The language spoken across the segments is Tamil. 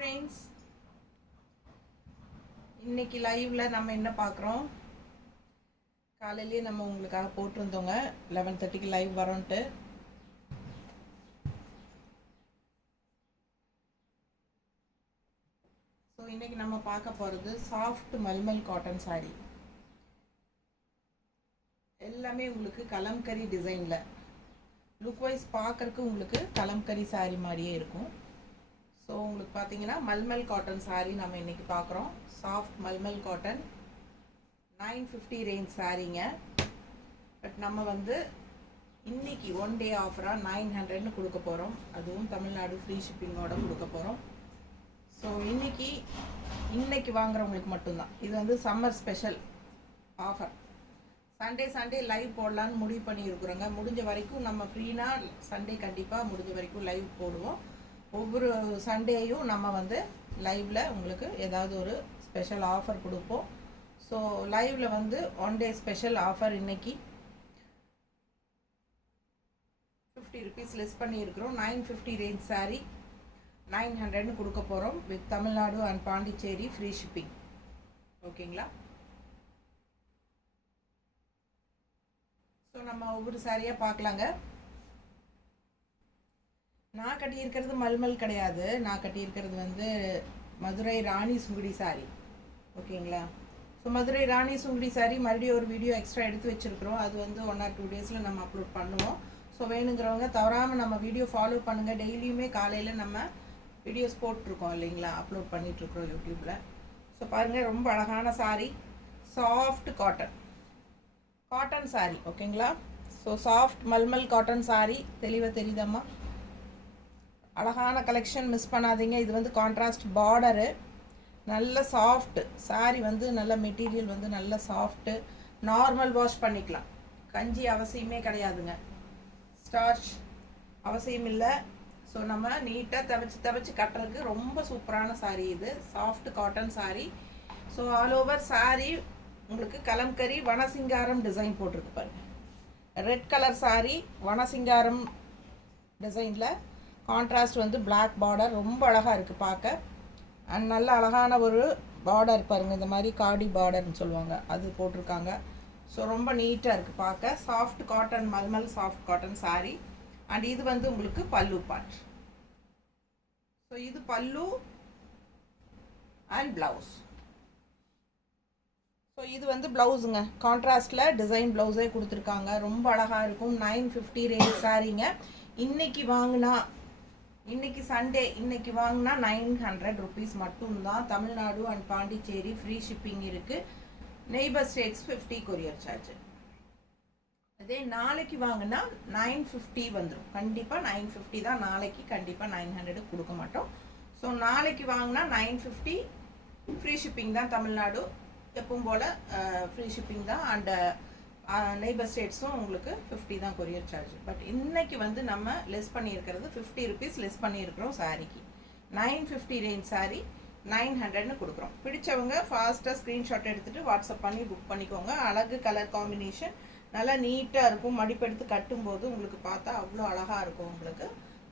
ஃப்ரெண்ட்ஸ், இன்னைக்கு லைவ்ல நம்ம என்ன பார்க்குறோம்? காலையிலேயே நம்ம உங்களுக்காக போட்டிருந்தோங்க 11:30க்கு லைவ் வரோன்ட்டு. ஸோ இன்னைக்கு நம்ம பார்க்க போகிறது சாஃப்ட் மல்மல் காட்டன் சாரீ. எல்லாமே உங்களுக்கு கலம்கரி டிசைனில் லுக் வைஸ் பார்க்கறதுக்கு உங்களுக்கு கலம்கரி சாரீ மாதிரியே இருக்கும். ஸோ உங்களுக்கு பார்த்தீங்கன்னா மல்மல் காட்டன் சாரீ நம்ம இன்றைக்கி பார்க்குறோம். சாஃப்ட் மல்மல் காட்டன் 950 ரேஞ்ச் சாரீங்க. பட் நம்ம வந்து இன்னைக்கு ஒன் டே ஆஃபராக 900ன்னு கொடுக்க போகிறோம். அதுவும் தமிழ்நாடு ஃப்ரீ ஷிப்பிங்கோட கொடுக்க போகிறோம். ஸோ இன்னைக்கு வாங்குறவங்களுக்கு மட்டும்தான் இது வந்து summer special offer. Sunday live போடலான்னு முடிவு பண்ணியிருக்கிறோங்க. முடிஞ்ச வரைக்கும் நம்ம ஃப்ரீனா சண்டே கண்டிப்பாக முடிஞ்ச வரைக்கும் லைவ் போடுவோம். ஒவ்வொரு சண்டேயும் நம்ம வந்து லைவில் உங்களுக்கு ஏதாவது ஒரு ஸ்பெஷல் ஆஃபர் கொடுப்போம். ஸோ லைவில் வந்து ஒன் டே ஸ்பெஷல் ஆஃபர் இன்னைக்கு 50 ருபீஸ் லெஸ் பண்ணியிருக்கிறோம். 950 ரேஞ்ச் சாரீ 900ன்னு கொடுக்க போகிறோம் with Tamil Nadu and Pondicherry free shipping. ஓகேங்களா? ஸோ நம்ம ஒவ்வொரு சாரியாக பார்க்கலாங்க. நான் கட்டியிருக்கிறது மல்மல் கிடையாது. நான் கட்டியிருக்கிறது வந்து மதுரை ராணி சுங்குடி சாரீ. ஓகேங்களா? ஸோ மதுரை ராணி சுங்குடி சாரீ மறுபடியும் ஒரு வீடியோ எக்ஸ்ட்ரா எடுத்து வச்சுருக்குறோம். அது வந்து 1 or 2 டேஸில் நம்ம அப்லோட் பண்ணுவோம். ஸோ வேணுங்கிறவங்க தவறாமல் நம்ம வீடியோ ஃபாலோ பண்ணுங்கள். டெய்லியுமே காலையில் நம்ம வீடியோஸ் போட்டிருக்கோம் இல்லைங்களா, அப்லோட் பண்ணிகிட்ருக்குறோம் யூடியூப்பில். ஸோ பாருங்கள், ரொம்ப அழகான சாரீ, சாஃப்ட் காட்டன் சாரீ. ஓகேங்களா? So soft mulmul cotton sari. தெளிவாக தெரியுதம்மா? அழகான கலெக்ஷன், மிஸ் பண்ணாதீங்க. இது வந்து கான்ட்ராஸ்ட் பார்டரு, நல்ல சாஃப்ட் சாரீ. வந்து நல்ல மெட்டீரியல் வந்து நல்ல சாஃப்ட்டு. நார்மல் வாஷ் பண்ணிக்கலாம். கஞ்சி அவசியமே கிடையாதுங்க. ஸ்டார்ச் அவசியம் இல்லை. ஸோ நம்ம நீட்டாக துவைச்சி கட்டுறதுக்கு ரொம்ப சூப்பரான சாரீ இது. Soft cotton sari. So all over sari உங்களுக்கு கலம்கரி வனசிங்காரம் டிசைன் போட்டிருக்கு பாருங்கள். ரெட் கலர் சாரீ வனசிங்காரம் டிசைனில் கான்ட்ராஸ்ட் வந்து பிளாக் பார்டர். ரொம்ப அழகாக இருக்குது பார்க்க. அண்ட் நல்ல அழகான ஒரு பார்டர் பாருங்கள். இந்த மாதிரி காடி பார்டர்னு சொல்லுவாங்க, அது போட்டிருக்காங்க. ஸோ ரொம்ப நீட்டாக இருக்குது பார்க்க. Soft cotton mulmul soft cotton sari. And இது வந்து உங்களுக்கு பல்லு பார்ட். ஸோ இது பல்லு அண்ட் ப்ளவுஸ். ஸோ இது வந்து ப்ளவுஸுங்க. கான்ட்ராஸ்டில் டிசைன் ப்ளவுஸே கொடுத்துருக்காங்க. ரொம்ப அழகாக இருக்கும். 950 ரேஞ்ச் சாரீங்க. இன்னைக்கு சண்டே, இன்னைக்கு வாங்கினா 900 ருபீஸ் மட்டும்தான். Tamil Nadu and Pondicherry free shipping இருக்குது. Neighbour states 50 courier charge. அதே நாளைக்கு வாங்கினா 950 வந்துடும். கண்டிப்பாக 950 தான் நாளைக்கு. கண்டிப்பாக 900 கொடுக்க மாட்டோம். ஸோ நாளைக்கு வாங்கினா 950 ஃப்ரீ ஷிப்பிங் தான். தமிழ்நாடு எப்பவும் போல் ஃப்ரீ ஷிப்பிங் தான். அண்ட் நெய்பர் ஸ்டேட்ஸும் உங்களுக்கு 50 தான் கொரியர் சார்ஜ். பட் இன்னைக்கு வந்து நம்ம லெஸ் பண்ணியிருக்கிறது 50 ருபீஸ் லெஸ் பண்ணியிருக்கிறோம் சாரிக்கு. 950 ரேஞ்ச் சாரீ 900ன்னு கொடுக்குறோம். பிடிச்சவங்க ஃபாஸ்ட்டாக ஸ்க்ரீன்ஷாட் எடுத்துகிட்டு வாட்ஸ்அப் பண்ணி புக் பண்ணிக்கோங்க. அழகு கலர் காம்பினேஷன், நல்லா நீட்டாக இருக்கும். மடிப்பெடுத்து கட்டும்போது உங்களுக்கு பார்த்தா அவ்வளோ அழகாக இருக்கும். உங்களுக்கு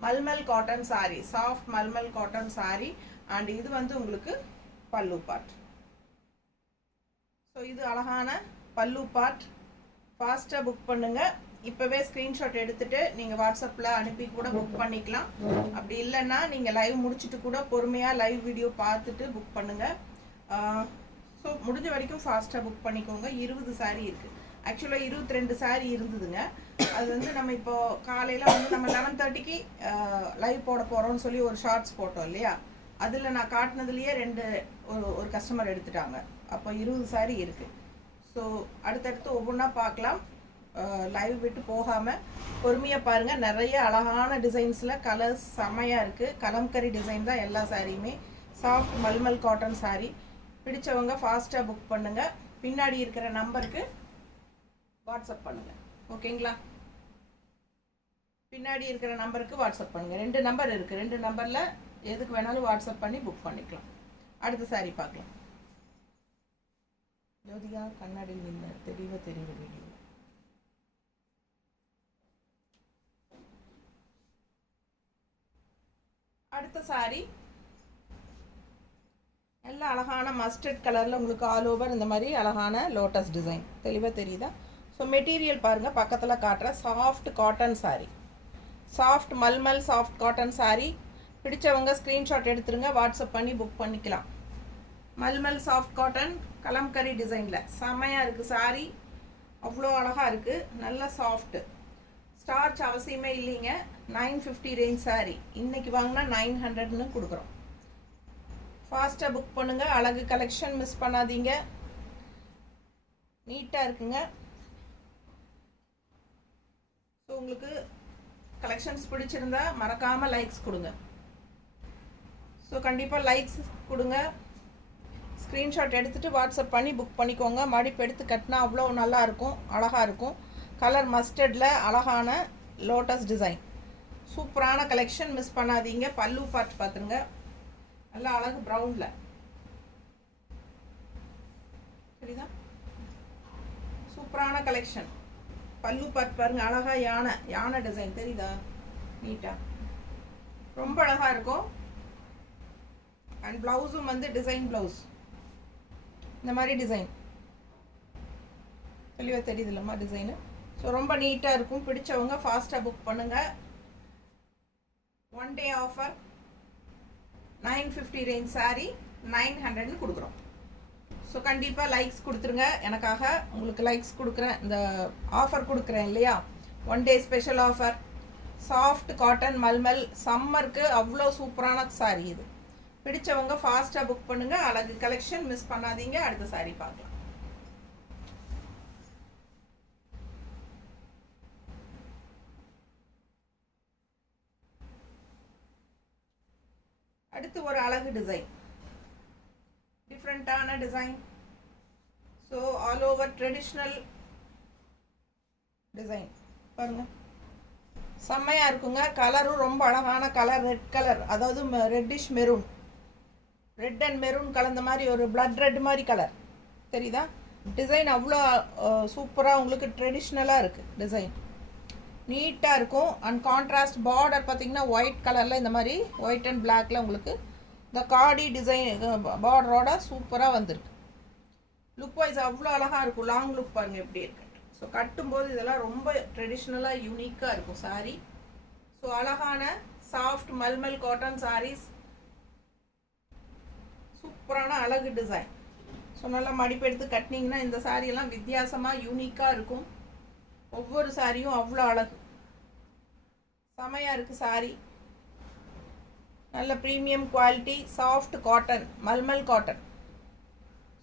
mulmul cotton sari, soft mulmul cotton sari. And இது வந்து உங்களுக்கு பல்லு பார்ட். ஸோ இது அழகான பல்லு பார்ட். ஃபாஸ்ட்டாக புக் பண்ணுங்கள். இப்போவே ஸ்க்ரீன்ஷாட் எடுத்துகிட்டு நீங்கள் வாட்ஸ்அப்பில் அனுப்பி கூட புக் பண்ணிக்கலாம். அப்படி இல்லைன்னா நீங்கள் லைவ் முடிச்சுட்டு கூட பொறுமையாக லைவ் வீடியோ பார்த்துட்டு புக் பண்ணுங்கள். ஸோ முடிஞ்ச வரைக்கும் ஃபாஸ்ட்டாக புக் பண்ணிக்கோங்க. 20 சாரீ இருக்குது. ஆக்சுவலாக 22 சாரீ இருந்ததுங்க. அது வந்து நம்ம இப்போது காலையில் வந்து நம்ம 11:30க்கு லைவ் போட போகிறோம்னு சொல்லி ஒரு ஷார்ட்ஸ் போட்டோம் இல்லையா, அதில் நான் காட்டினதுலேயே ஒரு கஸ்டமர் எடுத்துட்டாங்க. அப்போ 20 சாரீ இருக்குது. ஸோ அடுத்தடுத்து ஒவ்வொன்றா பார்க்கலாம். லைவ் விட்டு போகாமல் பொறுமையாக பாருங்கள். நிறைய அழகான டிசைன்ஸில் கலர்ஸ் செமையாக இருக்குது. கலம்கரி டிசைன் தான் எல்லா சாரியுமே. Soft mulmul cotton sari. பிடிச்சவங்க ஃபாஸ்ட்டாக புக் பண்ணுங்கள். பின்னாடி இருக்கிற நம்பருக்கு வாட்ஸ்அப் பண்ணுங்கள். ஓகேங்களா? பின்னாடி இருக்கிற நம்பருக்கு வாட்ஸ்அப் பண்ணுங்கள். 2 நம்பர் இருக்குது. 2 நம்பரில் எதுக்கு வேணாலும் வாட்ஸ்அப் பண்ணி புக் பண்ணிக்கலாம். அடுத்த சாரீ பார்க்கலாம். ஜோதிகா கண்ணாடியில் நின்று தெளிவாக தெரியுது வீடியோ. அடுத்த சாரீ நல்ல அழகான மஸ்டர்ட் கலரில் உங்களுக்கு ஆல் ஓவர் இந்த மாதிரி அழகான லோட்டஸ் டிசைன் தெளிவாக தெரியுதா? ஸோ மெட்டீரியல் பாருங்கள், பக்கத்தில் காட்டுற soft cotton sari, soft mulmul soft cotton sari. பிடிச்சவங்க ஸ்க்ரீன்ஷாட் எடுத்துருங்க, வாட்ஸ்அப் பண்ணி புக் பண்ணிக்கலாம். மல்மல் சாஃப்ட் காட்டன் கலம்கரி டிசைனில் செம்மையாக இருக்குது சாரீ, அவ்வளோ அழகாக இருக்குது, நல்ல சாஃப்ட்டு. ஸ்டார்ச் அவசியமே இல்லைங்க. 950 ரேஞ்ச் சாரீ, இன்றைக்கி வாங்கினா 900ன்னு கொடுக்குறோம். ஃபாஸ்ட்டாக புக் பண்ணுங்கள். அழகு கலெக்ஷன் மிஸ் பண்ணாதீங்க, நீட்டாக இருக்குங்க. ஸோ உங்களுக்கு கலெக்ஷன்ஸ் பிடிச்சிருந்தா மறக்காமல் லைக்ஸ் கொடுங்க. ஸோ கண்டிப்பாக லைக்ஸ் கொடுங்க. ஸ்க்ரீன்ஷாட் எடுத்துகிட்டு வாட்ஸ்அப் பண்ணி புக் பண்ணிக்கோங்க. மடிப்பு எடுத்து கட்டினா அவ்வளோ நல்லா இருக்கும், அழகாக இருக்கும். கலர் மஸ்டர்டில் அழகான லோட்டஸ் டிசைன், சூப்பரான கலெக்ஷன் மிஸ் பண்ணாதீங்க. பல்லு பார்ட் பார்த்துருங்க, நல்லா அழகு ப்ரௌனில் சரிதா? சூப்பரான கலெக்ஷன். பல்லு பார்ட் பாருங்க, அழகா யானை டிசைன் தெரியுதா? நீட்டா ரொம்ப அழகா இருக்கும். அண்ட் பிளவுஸும் வந்து டிசைன் பிளவுஸ், இந்த மாதிரி டிசைன் தெளிவாக தெரியுது இல்லைம்மா டிசைனு? ஸோ ரொம்ப நீட்டாக இருக்கும். பிடிச்சவங்க ஃபாஸ்ட்டாக புக் பண்ணுங்கள். 1 day ஆஃபர் 950 ரேஞ்ச் சாரீ 900ன்னு கொடுக்குறோம். ஸோ கண்டிப்பாக லைக்ஸ் கொடுத்துருங்க எனக்காக. உங்களுக்கு லைக்ஸ் கொடுக்குறேன், இந்த ஆஃபர் கொடுக்குறேன் இல்லையா? 1 day special offer. Soft cotton mulmul, சம்மருக்கு அவ்வளோ சூப்பரான சாரீ இது. பிடிச்சவங்க ஃபாஸ்ட்டாக புக் பண்ணுங்கள். அழகு கலெக்ஷன் மிஸ் பண்ணாதீங்க. அடுத்த சாரீ பார்க்கலாம். அடுத்து ஒரு அழகு டிசைன், டிஃப்ரெண்ட்டான design. So all over traditional design பாருங்க, செம்மையாக இருக்குங்க. கலரும் ரொம்ப அழகான கலர், ரெட் கலர், அதாவது reddish maroon, red and maroon கலந்த மாதிரி ஒரு பிளட் ரெட் மாதிரி கலர் தெரியுதா? டிசைன் அவ்வளோ சூப்பராக உங்களுக்கு ட்ரெடிஷ்னலாக இருக்குது. டிசைன் நீட்டாக இருக்கும். அண்ட் கான்ட்ராஸ்ட் பார்டர் பார்த்தீங்கன்னா ஒயிட் கலரில் இந்த மாதிரி ஒயிட் அண்ட் பிளாக்ல உங்களுக்கு இந்த காடி டிசைன் பார்டரோட சூப்பராக வந்திருக்கு. லுக் வைஸ் அவ்வளோ அழகாக இருக்கும். லாங் லுக் பாருங்கள் எப்படி இருக்கு. ஸோ கட்டும்போது இதெல்லாம் ரொம்ப ட்ரெடிஷ்னலாக யூனிக்காக இருக்கும் சாரீ. ஸோ அழகான சாஃப்ட் மல்மல் காட்டன் சாரீஸ், சூப்பரான அழகு டிசைன். ஸோ நல்லா மடிப்பு எடுத்து கட்டினீங்கன்னா இந்த சாரியெல்லாம் வித்தியாசமாக யூனிக்காக இருக்கும். ஒவ்வொரு சாரியும் அவ்வளோ அழகு, செமையாக இருக்குது சாரீ. நல்ல premium quality soft cotton mulmul cotton.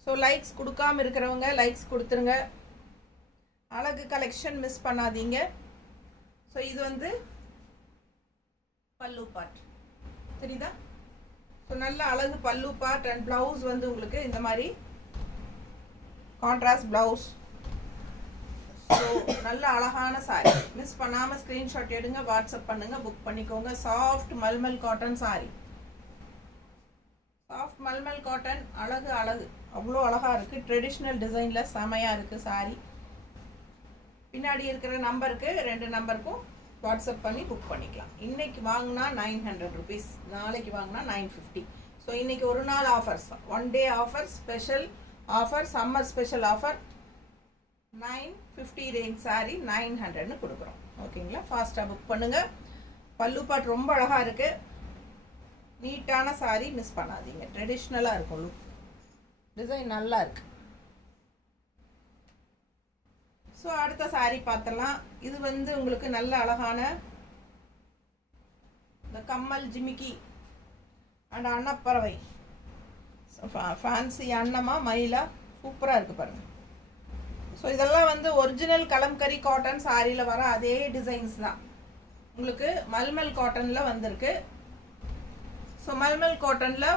So likes கொடுக்காமல் இருக்கிறவங்க லைக்ஸ் கொடுத்துருங்க. அழகு கலெக்ஷன் மிஸ் பண்ணாதீங்க. ஸோ இது வந்து பல்லு பார்ட் தெரியுதா? ஸோ நல்ல அழகு பல்லு பார்ட். அண்ட் ப்ளவுஸ் வந்து உங்களுக்கு இந்த மாதிரி கான்ட்ராஸ்ட் ப்ளவுஸ். ஸோ நல்ல அழகான சாரீ மிஸ் பண்ணாமல் ஸ்க்ரீன்ஷாட் எடுங்க, வாட்ஸ்அப் பண்ணுங்கள், புக் பண்ணிக்கோங்க. Soft mulmul cotton sari, soft mulmul cotton, அழகு அழகு, அவ்வளோ அழகாக இருக்குது. ட்ரெடிஷ்னல் டிசைனில் செமையாக இருக்குது சாரீ. பின்னாடி இருக்கிற நம்பருக்கு 2 நம்பருக்கும் வாட்ஸ்அப் பண்ணி புக் பண்ணிக்கலாம். இன்றைக்கி வாங்கினா 900 ருபீஸ், நாளைக்கு வாங்கினா 950. ஸோ இன்றைக்கி ஒரு நாள் offers, 1 day offer, special offer, summer special offer. 950 range sari 900ன்னு கொடுக்குறோம். ஓகேங்களா? ஃபாஸ்ட்டாக புக் பண்ணுங்கள். பல்லு பாட் ரொம்ப அழகாக இருக்குது, நீட்டான சாரீ மிஸ் பண்ணாதீங்க. ட்ரெடிஷ்னலாக இருக்கும் லுக், டிசைன் நல்லா இருக்கு. ஸோ அடுத்த சாரீ பார்த்தலாம். இது வந்து உங்களுக்கு நல்ல அழகான இந்த கம்மல் ஜிமிக்கி அண்ட் அன்னப்பறவை, ஃபேன்சி அன்னமா மயிலா, சூப்பராக இருக்குது பாருங்கள். ஸோ இதெல்லாம் வந்து ஒரிஜினல் கலம்கரி காட்டன் சாரியில் வர அதே டிசைன்ஸ் தான். உங்களுக்கு மல்மல் காட்டனில் வந்திருக்கு. ஸோ மல்மல் காட்டனில்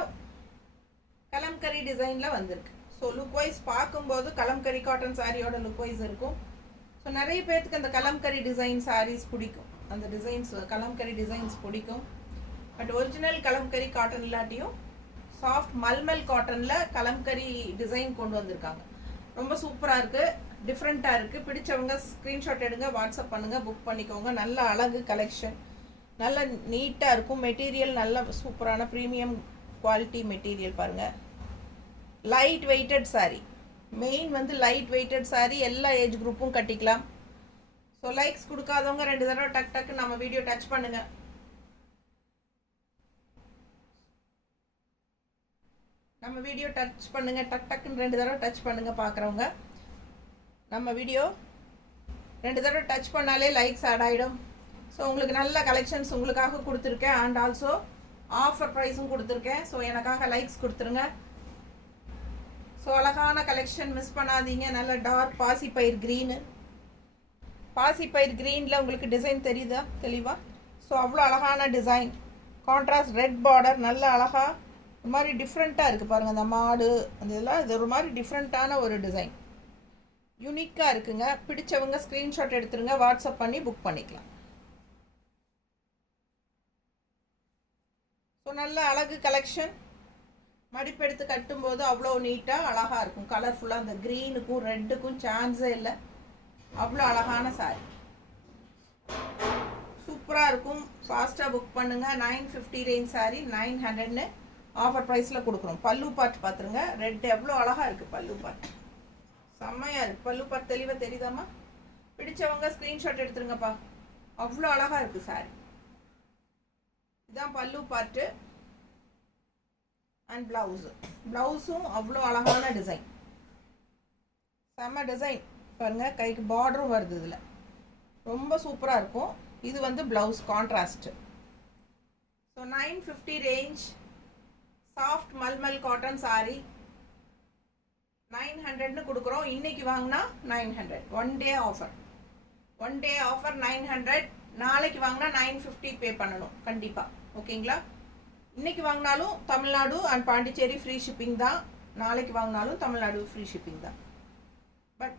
கலம்கரி டிசைனில் வந்திருக்கு. ஸோ லுக் வைஸ் பார்க்கும்போது கலம்கரி காட்டன் சாரியோட லுக் வைஸ் இருக்கும். ஸோ நிறைய பேர்த்துக்கு அந்த கலம்கரி டிசைன் சாரீஸ் பிடிக்கும், அந்த டிசைன்ஸ் கலம்கரி டிசைன்ஸ் பிடிக்கும். பட் ஒரிஜினல் கலம்கரி காட்டன் இல்லாட்டியும் சாஃப்ட் மல்மல் காட்டனில் கலம்கரி டிசைன் கொண்டு வந்திருக்காங்க. ரொம்ப சூப்பராக இருக்குது, டிஃப்ரெண்ட்டாக இருக்குது. பிடிச்சவங்க ஸ்க்ரீன்ஷாட் எடுங்க, வாட்ஸ்அப் பண்ணுங்கள், புக் பண்ணிக்கோங்க. நல்ல அழகு கலெக்ஷன், நல்ல நீட்டாக இருக்கும். மெட்டீரியல் நல்ல சூப்பரான ப்ரீமியம் குவாலிட்டி மெட்டீரியல் பாருங்கள். Light weighted saree. மெயின் வந்து லைட் வெயிட்டட் saree, எல்லா ஏஜ் குரூப்பும் கட்டிக்கலாம். ஸோ லைக்ஸ் கொடுக்காதவங்க 2 தடவை டக் டக்கு நம்ம வீடியோ டச் பண்ணுங்க. நம்ம வீடியோ டச் பண்ணுங்க, டக் டக்குன்னு 2 தடவை டச் பண்ணுங்க. பார்க்குறவங்க நம்ம வீடியோ 2 தடவை டச் பண்ணாலே லைக்ஸ் ஆட் ஆகிடும். ஸோ உங்களுக்கு நல்ல கலெக்ஷன்ஸ் உங்களுக்காக கொடுத்துருக்கேன். அண்ட் ஆல்சோ ஆஃபர் ப்ரைஸும் கொடுத்துருக்கேன். ஸோ எனக்காக லைக்ஸ் கொடுத்துருங்க. ஸோ அழகான கலெக்ஷன் மிஸ் பண்ணாதீங்க. நல்ல டார்க் பாசிப்பயிர் க்ரீனு, பாசிப்பயிர் க்ரீனில் உங்களுக்கு டிசைன் தெரியுதா தெளிவா? ஸோ அவ்வளோ அழகான டிசைன். கான்ட்ராஸ்ட் ரெட் பார்டர், நல்ல அழகாக ஒரு மாதிரி டிஃப்ரெண்ட்டாக இருக்குது பாருங்கள். அந்த மாடு அந்த இதெல்லாம் இது ஒரு மாதிரி டிஃப்ரெண்ட்டான ஒரு டிசைன், யூனிக்காக இருக்குங்க. பிடிச்சவங்க ஸ்க்ரீன்ஷாட் எடுத்துருங்க, வாட்ஸ்அப் பண்ணி புக் பண்ணிக்கலாம். ஸோ நல்ல அழகு கலெக்ஷன். மடிப்பெடுத்து கட்டும்போது அவ்வளோ நீட்டாக அழகாக இருக்கும். கலர்ஃபுல்லாக அந்த க்ரீனுக்கும் ரெட்டுக்கும் சான்ஸே இல்லை. அவ்வளோ அழகான சாரி, சூப்பராக இருக்கும். ஃபாஸ்ட்டாக புக் பண்ணுங்கள். 950 ரேஞ்ச் சாரி 900ன்னு ஆஃபர் ப்ரைஸில் கொடுக்குறோம். பல்லு பாட்டு பார்த்துருங்க. ரெட் எவ்வளோ அழகாக இருக்குது பல்லு பாட்டு, செம்மையாக இருக்குது. பல்லு பாட்டு தெளிவாக தெரியுதாம்மா? பிடிச்சவங்க ஸ்க்ரீன்ஷாட் எடுத்துருங்கப்பா. அவ்வளோ அழகாக இருக்குது சாரி. இதுதான் பல்லு பாட்டு. அண்ட் ப்ளவுஸும் அவ்வளோ அழகான டிசைன், செம்ம டிசைன் பாருங்கள். கைக்கு பார்டரும் வருது, இதில் ரொம்ப சூப்பராக இருக்கும். இது வந்து blouse contrast. So 950 range soft mulmul cotton sari 900ன்னு கொடுக்குறோம். இன்னைக்கு வாங்கினா 900. One day offer 900. நாளைக்கு வாங்கினா 950 பே பண்ணணும் கண்டிப்பாக. ஓகேங்களா? இன்னைக்கு வாங்கினாலும் Tamil Nadu and Pondicherry free shipping தான். நாளைக்கு வாங்கினாலும் தமிழ்நாடு ஃப்ரீ ஷிப்பிங் தான். பட்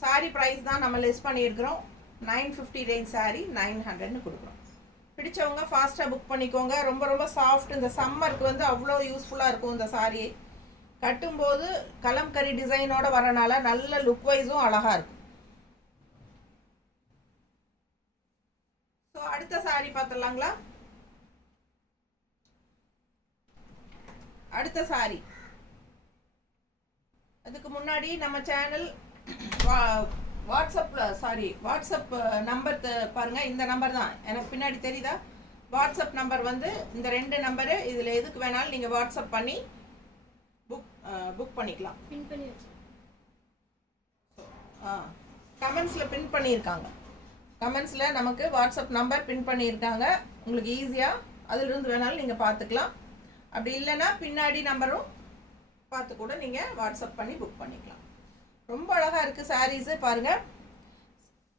சாரி ப்ரைஸ் தான் நம்ம லெஸ் பண்ணியிருக்கிறோம். 950 ரேஞ்ச் சாரி 900ன்னு கொடுக்குறோம். பிடிச்சவங்க ஃபாஸ்ட்டாக புக் பண்ணிக்கோங்க. ரொம்ப ரொம்ப சாஃப்ட். இந்த சம்மருக்கு வந்து அவ்வளோ யூஸ்ஃபுல்லாக இருக்கும். இந்த சாரியை கட்டும்போது கலம்கரி டிசைனோட வரனால நல்ல லுக் வைஸும் அழகாக இருக்கும். ஸோ அடுத்த சாரி பார்த்துடலாங்களா? அடுத்த சாரி அதுக்கு முன்னாடி நம்ம சேனல் வாட்ஸ்அப் நம்பர் பாருங்கள். இந்த நம்பர் தான் எனக்கு பின்னாடி தெரியுதா? வாட்ஸ்அப் நம்பர் வந்து இந்த 2 நம்பரு. இதில் எதுக்கு வேணாலும் நீங்கள் வாட்ஸ்அப் பண்ணி புக் பண்ணிக்கலாம். பின் பண்ணி வச்சு கமெண்ட்ஸில் பின் பண்ணியிருக்காங்க. கமெண்ட்ஸில் நமக்கு வாட்ஸ்அப் நம்பர் பின் பண்ணியிருக்காங்க. உங்களுக்கு ஈஸியாக அதிலிருந்து வேணாலும் நீங்கள் பார்த்துக்கலாம். அப்படி இல்லைன்னா பின்னாடி நம்பரும் பார்த்து கூட நீங்கள் வாட்ஸ்அப் பண்ணி புக் பண்ணிக்கலாம். ரொம்ப அழகாக இருக்குது சாரீஸு பாருங்கள்.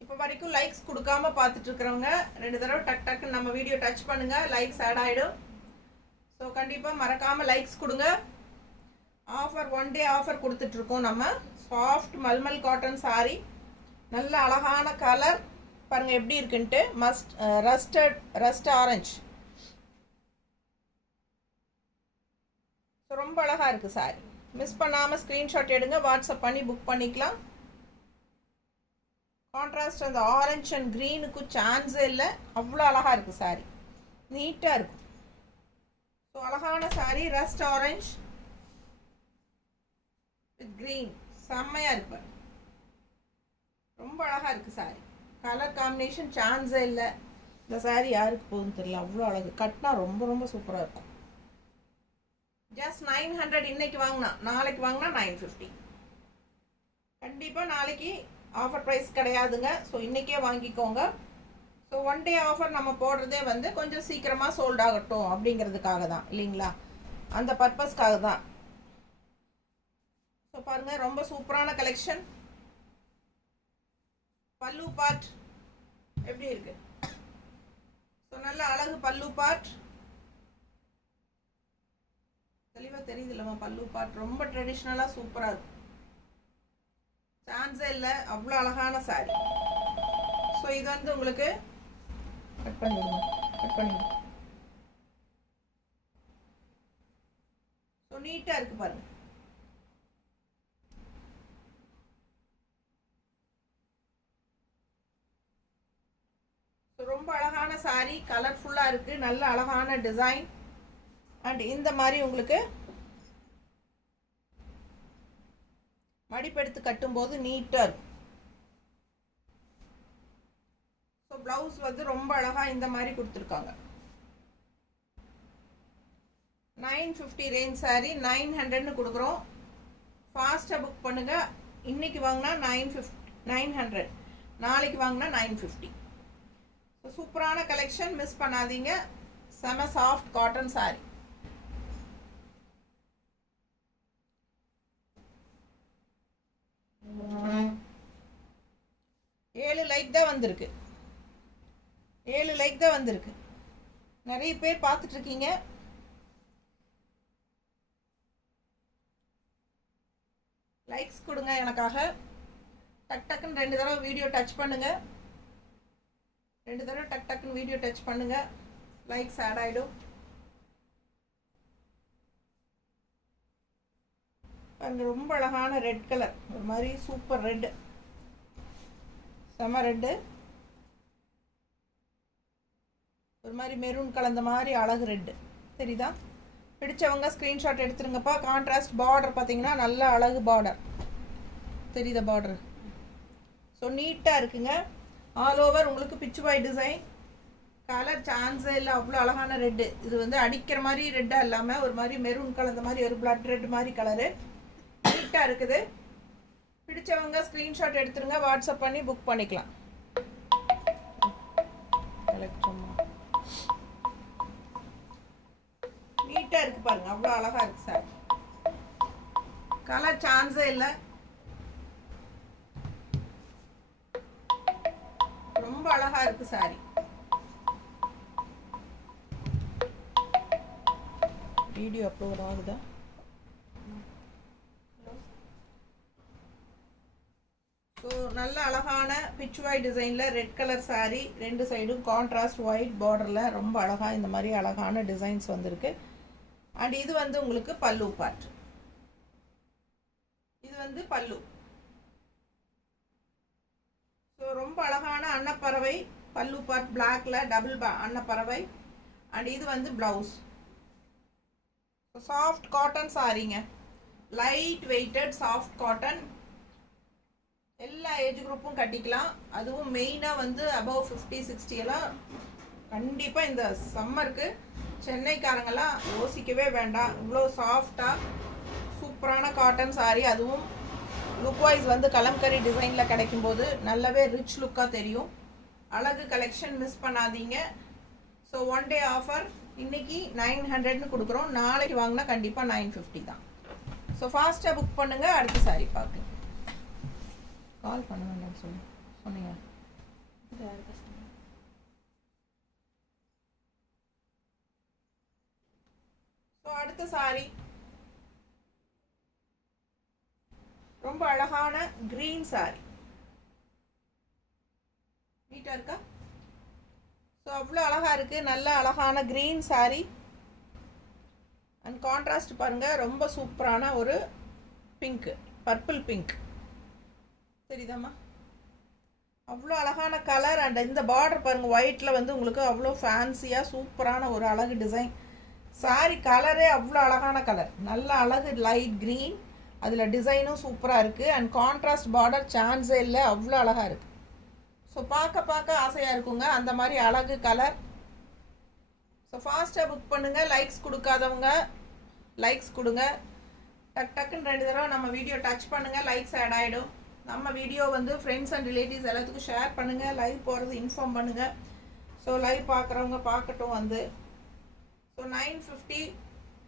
இப்போ வரைக்கும் லைக்ஸ் கொடுக்காம பார்த்துட்டு இருக்கிறவங்க 2 தடவை டக் டக்குன்னு நம்ம வீடியோ டச் பண்ணுங்கள், லைக்ஸ் ஆட் ஆகிடும். ஸோ கண்டிப்பாக மறக்காமல் லைக்ஸ் கொடுங்க. ஆஃபர் ஒன் டே ஆஃபர் கொடுத்துட்ருக்கோம். நம்ம சாஃப்ட் மல்மல் காட்டன் சாரி, நல்ல அழகான கலர் பாருங்கள் எப்படி இருக்குன்ட்டு. Rust orange. ஸோ ரொம்ப அழகாக இருக்குது சாரி. மிஸ் பண்ணாமல் ஸ்க்ரீன்ஷாட் எடுங்க, வாட்ஸ்அப் பண்ணி புக் பண்ணிக்கலாம். கான்ட்ராஸ்ட் அந்த ஆரஞ்ச் அண்ட் க்ரீனுக்கு சான்ஸே இல்லை. அவ்வளோ அழகாக இருக்குது சாரி, நீட்டாக இருக்கும். ஸோ அழகான sorry rust orange with green, செம்மையாக இருக்கு. ரொம்ப அழகாக இருக்குது சாரி. கலர் காம்பினேஷன் சான்ஸே இல்லை. இந்த சாரி யாருக்கு போகுதுன்னு தெரியல, அவ்வளோ அழகு. கட்டினா ரொம்ப ரொம்ப சூப்பராக இருக்கும். ஜஸ்ட் 900 இன்னைக்கு வாங்கினா, நாளைக்கு வாங்கினா 950. கண்டிப்பாக நாளைக்கு ஆஃபர் ப்ரைஸ் கிடையாதுங்க. ஸோ இன்றைக்கே வாங்கிக்கோங்க. ஸோ ஒன் டே ஆஃபர் நம்ம போடுறதே வந்து கொஞ்சம் சீக்கிரமாக சோல்ட் ஆகட்டும் அப்படிங்கிறதுக்காக தான், இல்லைங்களா? அந்த பர்பஸ்க்காக தான். ஸோ பாருங்கள், ரொம்ப சூப்பரான கலெக்ஷன். பல்லு பார்ட் எப்படி இருக்கு? ஸோ நல்ல அழகு பல்லு பார்ட். தெளிவாக தெரியுது இல்லைம்மா? பல்லு பார்ட் ரொம்ப ட்ரெடிஷ்னலாக சூப்பராக இருக்கும். சான்ஸே இல்லை, அவ்வளோ அழகான சாரி. ஸோ இது வந்து உங்களுக்கு கட் பண்ணிடுங்க. ஸோ நீட்டாக இருக்குது பாருங்கள். ஸோ ரொம்ப அழகான சாரி, கலர்ஃபுல்லாக இருக்குது, நல்ல அழகான டிசைன். அண்ட் இந்த மாதிரி உங்களுக்கு மடிப்பெடுத்து கட்டும்போது நீட்டாக இருக்கும். ஸோ ப்ளவுஸ் வந்து ரொம்ப அழகாக இந்த மாதிரி கொடுத்துருக்காங்க. 950 ரேஞ்ச் சாரீ 900ன்னு கொடுக்குறோம். ஃபாஸ்ட்டாக புக் பண்ணுங்கள். இன்றைக்கி வாங்கினா 900, நாளைக்கு வாங்கினா 950. ஸோ சூப்பரான கலெக்ஷன், மிஸ் பண்ணாதீங்க. செம சாஃப்ட் காட்டன் சாரீ. ஏழு லைக் தான் வந்திருக்கு. 7 லைக் தான் வந்திருக்கு. நிறைய பேர் பார்த்துட்டு இருக்கீங்க. லைக்ஸ் கொடுங்க எனக்காக. டக் டக்குன்னு 2 தடவை வீடியோ டச் பண்ணுங்க. 2 தடவை டக் டக்குன்னு வீடியோ டச் பண்ணுங்க. லைக்ஸ் ஆட் ஆகிடும். பாருங்க, ரொம்ப அழகான ரெட் கலர், ஒரு மாதிரி சூப்பர் ரெட்டு, செம ரெட்டு, ஒரு மாதிரி மெரூன் கலந்த மாதிரி அழகு ரெட்டு. தெரியுதா? பிடிச்சவங்க ஸ்க்ரீன்ஷாட் எடுத்துருங்கப்பா. கான்ட்ராஸ்ட் பார்டர் பார்த்தீங்கன்னா நல்ல அழகு பார்டர் தெரியுதா? பார்டர் ஸோ நீட்டாக இருக்குங்க. ஆல் ஓவர் உங்களுக்கு பிச்சுவாய் டிசைன். கலர் சான்ஸே இல்லை, அவ்வளோ அழகான ரெட்டு. இது வந்து அடிக்கிற மாதிரி ரெட்டாக இல்லாமல் ஒரு மாதிரி மெரூன் கலந்த மாதிரி ஒரு பிளட் ரெட் மாதிரி கலரு நீட்டாக இருக்குது. பிடிச்சவங்க ஸ்க்ரீன்ஷாட் எடுத்துருங்க, வாட்ஸ்அப் பண்ணி புக் பண்ணிக்கலாம். நீட்டாக இருக்குது பாருங்க, அவ்வளோ அழகாக இருக்குது சார். கலர் சான்ஸே இல்லை, ரொம்ப அழகா இருக்கு சாரி. வீடியோ அப்லோட் ஆகுதா? ஸோ நல்ல அழகான பிச்சுவாய் டிசைனில் ரெட் கலர் சாரீ, 2 சைடும் கான்ட்ராஸ்ட் ஒயிட் பார்டரில் ரொம்ப அழகாக இந்த மாதிரி அழகான டிசைன்ஸ் வந்திருக்கு. அண்ட் இது வந்து உங்களுக்கு பல்லு பார்ட். இது வந்து பல்லு. ஸோ ரொம்ப அழகான அன்னப்பறவை பல்லு பார்ட், பிளாக்ல டபுள் அன்னப்பறவை. அண்ட் இது வந்து பிளவுஸ். சாஃப்ட் காட்டன் சாரீங்க, லைட் வெயிட்டட் சாஃப்ட் காட்டன். எல்லா ஏஜ் குரூப்பும் கட்டிக்கலாம். அதுவும் மெயினாக வந்து அபவ் 50-60 எல்லாம் கண்டிப்பாக இந்த சம்மருக்கு சென்னைக்காரங்கெல்லாம் யோசிக்கவே வேண்டாம். இவ்வளோ சாஃப்டாக சூப்பரான காட்டன் சாரீ. அதுவும் லுக் வைஸ் வந்து கலம்கரி டிசைனில் கிடைக்கும்போது நல்லாவே ரிச் லுக்காக தெரியும். அழகு கலெக்ஷன், மிஸ் பண்ணாதீங்க. So 1 day offer. இன்னைக்கு 900ன்னு கொடுக்குறோம். நாளைக்கு வாங்கினா கண்டிப்பாக 950 தான். ஸோ ஃபாஸ்ட்டாக புக் பண்ணுங்கள். அடுத்த சாரீ பார்க்க கால் பண்ண வேண்டாம்னு சொன்னீங்க. ஸோ அடுத்த சாரீ ரொம்ப அழகான கிரீன் சாரி. நீட்டா இருக்கா? ஸோ அவ்வளோ அழகா இருக்கு. நல்ல அழகான கிரீன் சாரி. அண்ட் கான்ட்ராஸ்ட் பாருங்க, ரொம்ப சூப்பரான ஒரு பிங்க், பர்பிள் பிங்க். தெரியுதாம்மா? அவ்வளோ அழகான கலர். அண்ட் இந்த பார்டர் பாருங்க, ஒயிட்ல வந்து உங்களுக்கு அவ்வளோ ஃபேன்சியா சூப்பரான ஒரு அழகு டிசைன். சாரி கலரே அவ்வளோ அழகான கலர், நல்ல அழகு லைட் கிரீன். அதில் டிசைனும் சூப்பராக இருக்குது. அண்ட் கான்ட்ராஸ்ட் பார்டர் சான்ஸே இல்லை, அவ்வளோ அழகாக இருக்குது. ஸோ பார்க்க ஆசையாக இருக்குங்க அந்த மாதிரி அழகு கலர். ஸோ ஃபாஸ்ட்டாக புக் பண்ணுங்கள். லைக்ஸ் கொடுக்காதவங்க லைக்ஸ் கொடுங்க. டக் டக்குன்னு 2 தடவை நம்ம வீடியோ டச் பண்ணுங்கள், லைக்ஸ் ஆட் ஆகிடும். நம்ம வீடியோ வந்து ஃப்ரெண்ட்ஸ் அண்ட் ரிலேட்டிவ்ஸ் எல்லாத்துக்கும் ஷேர் பண்ணுங்கள். லைவ் போகிறது இன்ஃபார்ம் பண்ணுங்கள். ஸோ லைவ் பார்க்குறவங்க பார்க்கட்டும் வந்து. So 950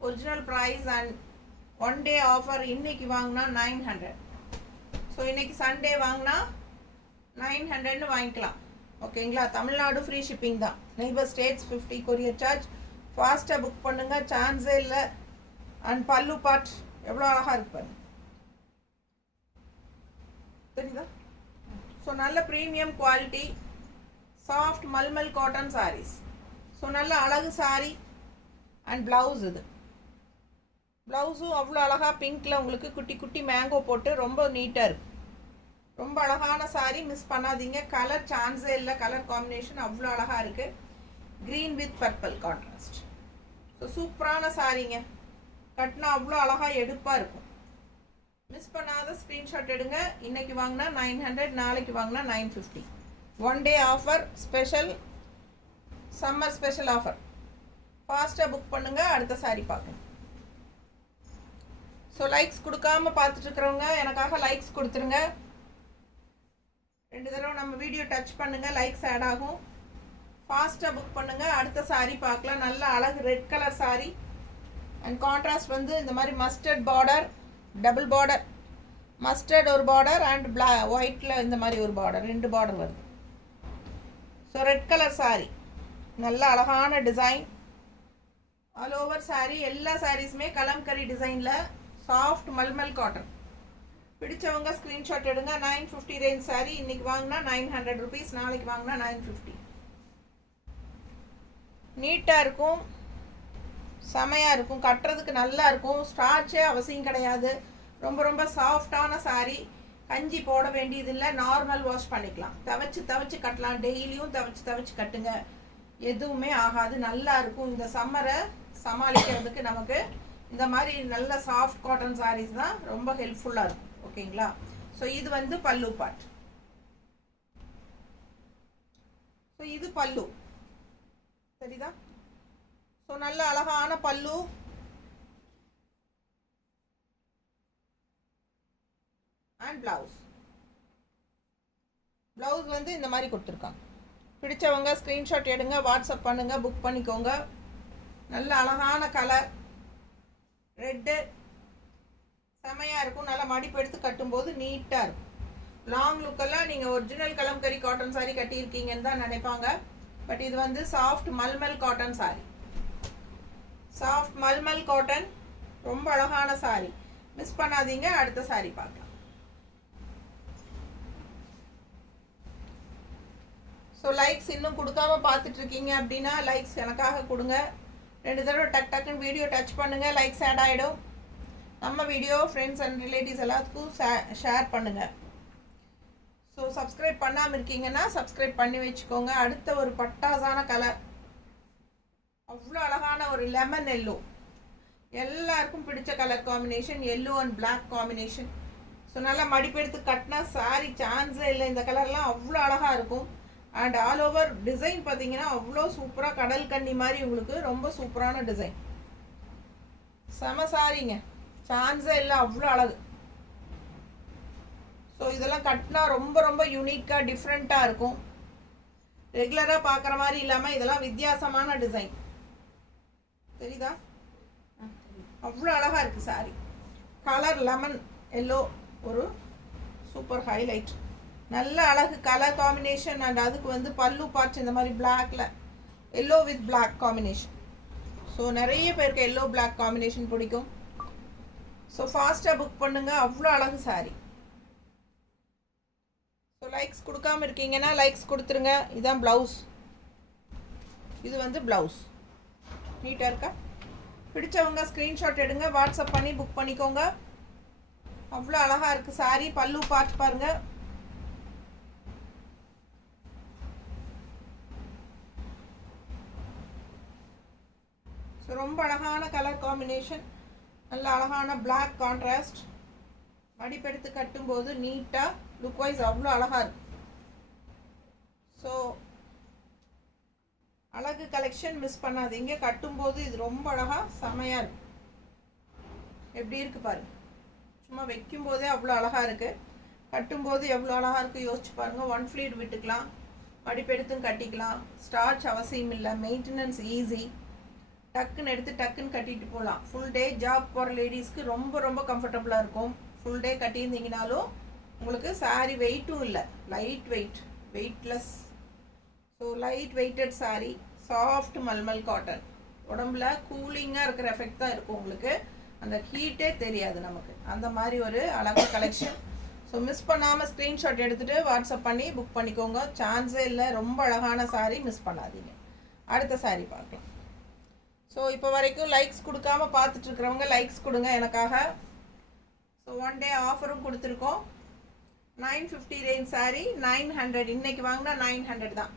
original price and 1 day offer. இன்னைக்கு வாங்கினா 900. ஸோ இன்னைக்கு சண்டே வாங்கினா 900ன்னு வாங்கிக்கலாம். ஓகேங்களா? தமிழ்நாடு ஃப்ரீ ஷிப்பிங் தான். Neighbour states 50 courier charge. ஃபாஸ்ட்டாக புக் பண்ணுங்கள், சான்ஸே இல்லை. அண்ட் பல்லு பார்ட் எவ்வளோ அழகாக இருக்கு பாருங்க. தெரியுதா? ஸோ நல்ல premium quality soft mulmul cotton saris. So நல்ல அழகு சாரீ. அண்ட் ப்ளவுஸ், இது ப்ளவுஸும் அவ்வளோ அழகாக பிங்க்கில் உங்களுக்கு குட்டி குட்டி மேங்கோ போட்டு ரொம்ப நீட்டாக இருக்குது. ரொம்ப அழகான சாரீ, மிஸ் பண்ணாதீங்க. கலர் சான்ஸே இல்லை, கலர் காம்பினேஷன் அவ்வளோ அழகாக இருக்குது. Green with purple contrast. So சூப்பரான சாரீங்க, கட்டினா அவ்வளோ அழகாக எடுப்பாக இருக்கும். மிஸ் பண்ணாத ஸ்க்ரீன்ஷாட் எடுங்க. இன்னைக்கு வாங்கினா 900, நாளைக்கு வாங்கினா 950. 1 day offer, special summer special offer. ஃபாஸ்ட்டாக புக் பண்ணுங்க. அடுத்த சாரி பார்க்கலாம். ஸோ லைக்ஸ் கொடுக்காம பார்த்துட்டு இருக்கிறவங்க எனக்காக லைக்ஸ் கொடுத்துருங்க. 2 தடவை நம்ம வீடியோ டச் பண்ணுங்க, லைக்ஸ் ஆட் ஆகும். ஃபாஸ்ட்டாக புக் பண்ணுங்க. அடுத்த சாரி பார்க்கலாம். நல்ல அழகு red colour sorry and contrast வந்து இந்த மாதிரி mustard border, double border, mustard ஒரு பார்டர் அண்ட் ஒயிட்டில் இந்த மாதிரி ஒரு பார்டர், 2 பார்டர் வருது. ஸோ ரெட் கலர் சாரி, நல்ல அழகான டிசைன். ஆல் ஓவர் சாரி, எல்லா சாரீஸுமே கலம்கரி டிசைனில் சாஃப்ட் மல்மல் காட்டன். பிடிச்சவங்க ஸ்க்ரீன்ஷாட் எடுங்க. 950 ரேஞ்ச் சாரி. இன்னைக்கு வாங்கினா 900 rupees, நாளைக்கு வாங்கினா 950. நீட்டாக இருக்கும், செமையாக இருக்கும், கட்டுறதுக்கு நல்லா இருக்கும். ஸ்டார்ச்சே அவசியம் கிடையாது. ரொம்ப ரொம்ப சாஃப்டான சாரி. கஞ்சி போட வேண்டியதில்லை, நார்மல் வாஷ் பண்ணிக்கலாம். துவைச்சு கட்டலாம். டெய்லியும் துவைச்சு கட்டுங்க, எதுவுமே ஆகாது. நல்லா இருக்கும். இந்த சம்மரை சமாளிக்கிறதுக்கு நமக்கு இந்த மாதிரி நல்ல சாஃப்ட் காட்டன் சாரீஸ் தான் ரொம்ப ஹெல்ப்ஃபுல்லாக இருக்கும். ஓகேங்களா? ஸோ இது வந்து பல்லு பார்ட். ஸோ இது பல்லு, சரிதா? ஸோ நல்ல அழகான பல்லு அண்ட் பிளவுஸ். பிளவுஸ் வந்து இந்த மாதிரி கொடுத்துருக்காங்க. பிடிச்சவங்க ஸ்க்ரீன்ஷாட் எடுங்க, வாட்ஸ்அப் பண்ணுங்க, புக் பண்ணிக்கோங்க. நல்ல அழகான கலர் ரெட்டு, செமையாக இருக்கும். நல்லா மடிப்பு எடுத்து கட்டும்போது நீட்டாக இருக்கும். லாங் லுக்கெல்லாம் நீங்கள் ஒரிஜினல் கலம்கரி காட்டன் சாரி கட்டியிருக்கீங்கன்னு தான் நினைப்பாங்க. பட் இது வந்து soft mulmul cotton sari. Soft mulmul cotton, ரொம்ப அழகான சாரி. மிஸ் பண்ணாதீங்க. அடுத்த சாரி பார்க்கலாம். ஸோ லைக்ஸ் இன்னும் கொடுக்காம பார்த்துட்டு இருக்கீங்க அப்படின்னா லைக்ஸ் எனக்காக கொடுங்க. 2 தடவை டக்குன்னு வீடியோ டச் பண்ணுங்க, லைக்ஸ் ஆட் ஆகிடும். நம்ம வீடியோ ஃப்ரெண்ட்ஸ் அண்ட் ரிலேட்டிவ்ஸ் எல்லாத்துக்கும் ஷேர் பண்ணுங்க. ஸோ சப்ஸ்கிரைப் பண்ணாமல் இருக்கீங்கன்னா சப்ஸ்கிரைப் பண்ணி வச்சுக்கோங்க. அடுத்த ஒரு பட்டாசான கலர், அவ்வளோ அழகான ஒரு லெமன் எல்லோ, எல்லாருக்கும் பிடிச்ச colour combination, yellow and black combination. So நல்லா மடிப்பெடுத்து கட்டினா சாரி சான்ஸே இல்லை. இந்த கலர்லாம் அவ்வளோ அழகாக இருக்கும். அண்ட் ஆல் ஓவர் டிசைன் பார்த்தீங்கன்னா அவ்வளோ சூப்பராக, கடல் கன்னி மாதிரி உங்களுக்கு ரொம்ப சூப்பரான டிசைன். செம சாரிங்க, சான்ஸே இல்லை, அவ்வளோ அழகு. ஸோ இதெல்லாம் கட்டினா ரொம்ப ரொம்ப யூனிக்காக டிஃப்ரெண்ட்டாக இருக்கும். ரெகுலராக பார்க்குற மாதிரி இல்லாமல் இதெல்லாம் வித்தியாசமான டிசைன், தெரியுதா? அவ்வளோ அழகாக இருக்குது சாரி. கலர் லெமன் எல்லோ ஒரு சூப்பர் ஹைலைட். நல்ல அழகு கலர் காம்பினேஷன். அண்ட் அதுக்கு வந்து பல்லு பார்ட்ஸ் இந்த மாதிரி பிளாக்ல yellow with black combination. So நிறைய பேருக்கு எல்லோ பிளாக் காம்பினேஷன் பிடிக்கும். ஸோ ஃபாஸ்ட்டாக புக் பண்ணுங்க. அவ்வளோ அழகு சாரி. ஸோ லைக்ஸ் கொடுக்காம இருக்கீங்கன்னா லைக்ஸ் கொடுத்துருங்க. இதுதான் ப்ளவுஸ். இது வந்து ப்ளவுஸ் நீட்டாக இருக்கா? பிடிச்சவங்க ஸ்க்ரீன்ஷாட் எடுங்க, வாட்ஸ்அப் பண்ணி புக் பண்ணிக்கோங்க. அவ்வளோ அழகாக இருக்குது சாரி. பல்லு பார்த்து பாருங்கள். ஸோ ரொம்ப அழகான கலர் காம்பினேஷன், நல்ல அழகான பிளாக் கான்ட்ராஸ்ட். மடிப்பெடுத்து கட்டும்போது நீட்டாக லுக் வைஸ் அவ்வளோ அழகாக இருக்கும். ஸோ அழகு கலெக்ஷன் மிஸ் பண்ணாதீங்க. கட்டும்போது இது ரொம்ப அழகாக செமையாக இருக்கும். எப்படி இருக்குது பாருங்கள். சும்மா வைக்கும்போதே அவ்வளோ அழகாக இருக்குது. கட்டும்போது எவ்வளோ அழகாக இருக்குது யோசிச்சு பாருங்கள். 1 ஃப்ளீட் விட்டுக்கலாம், மடிப்பெடுத்தும் கட்டிக்கலாம். ஸ்டார்ச் அவசியம் இல்லை, மெயின்டெனன்ஸ் ஈஸி. டக்குன்னு எடுத்து டக்குன்னு கட்டிட்டு போகலாம். ஃபுல் டே ஜாப் போகிற லேடிஸ்க்கு ரொம்ப ரொம்ப கம்ஃபர்டபுளாக இருக்கும். ஃபுல் டே கட்டியிருந்தீங்கனாலும் உங்களுக்கு சாரீ வெயிட்டும் இல்லை, light weight, weightless. So light weighted sari, soft mulmul cotton. உடம்புல கூலிங்காக இருக்கிற எஃபெக்ட் தான் இருக்கும் உங்களுக்கு. அந்த ஹீட்டே தெரியாது நமக்கு. அந்த மாதிரி ஒரு அழகு கலெக்ஷன். ஸோ மிஸ் பண்ணாமல் ஸ்க்ரீன்ஷாட் எடுத்துகிட்டு வாட்ஸ்அப் பண்ணி புக் பண்ணிக்கோங்க. சான்ஸே இல்லை, ரொம்ப அழகான சாரீ, மிஸ் பண்ணாதீங்க. அடுத்த சாரீ பார்க்கலாம். ஸோ இப்போ வரைக்கும் லைக்ஸ் கொடுக்காம பார்த்துட்ருக்கிறவங்க லைக்ஸ் கொடுங்க எனக்காக. ஸோ 1 day ஆஃபரும் கொடுத்துருக்கோம். 950 ரேஞ்ச் சாரீ 900. இன்னைக்கு வாங்கினா 900 தான்.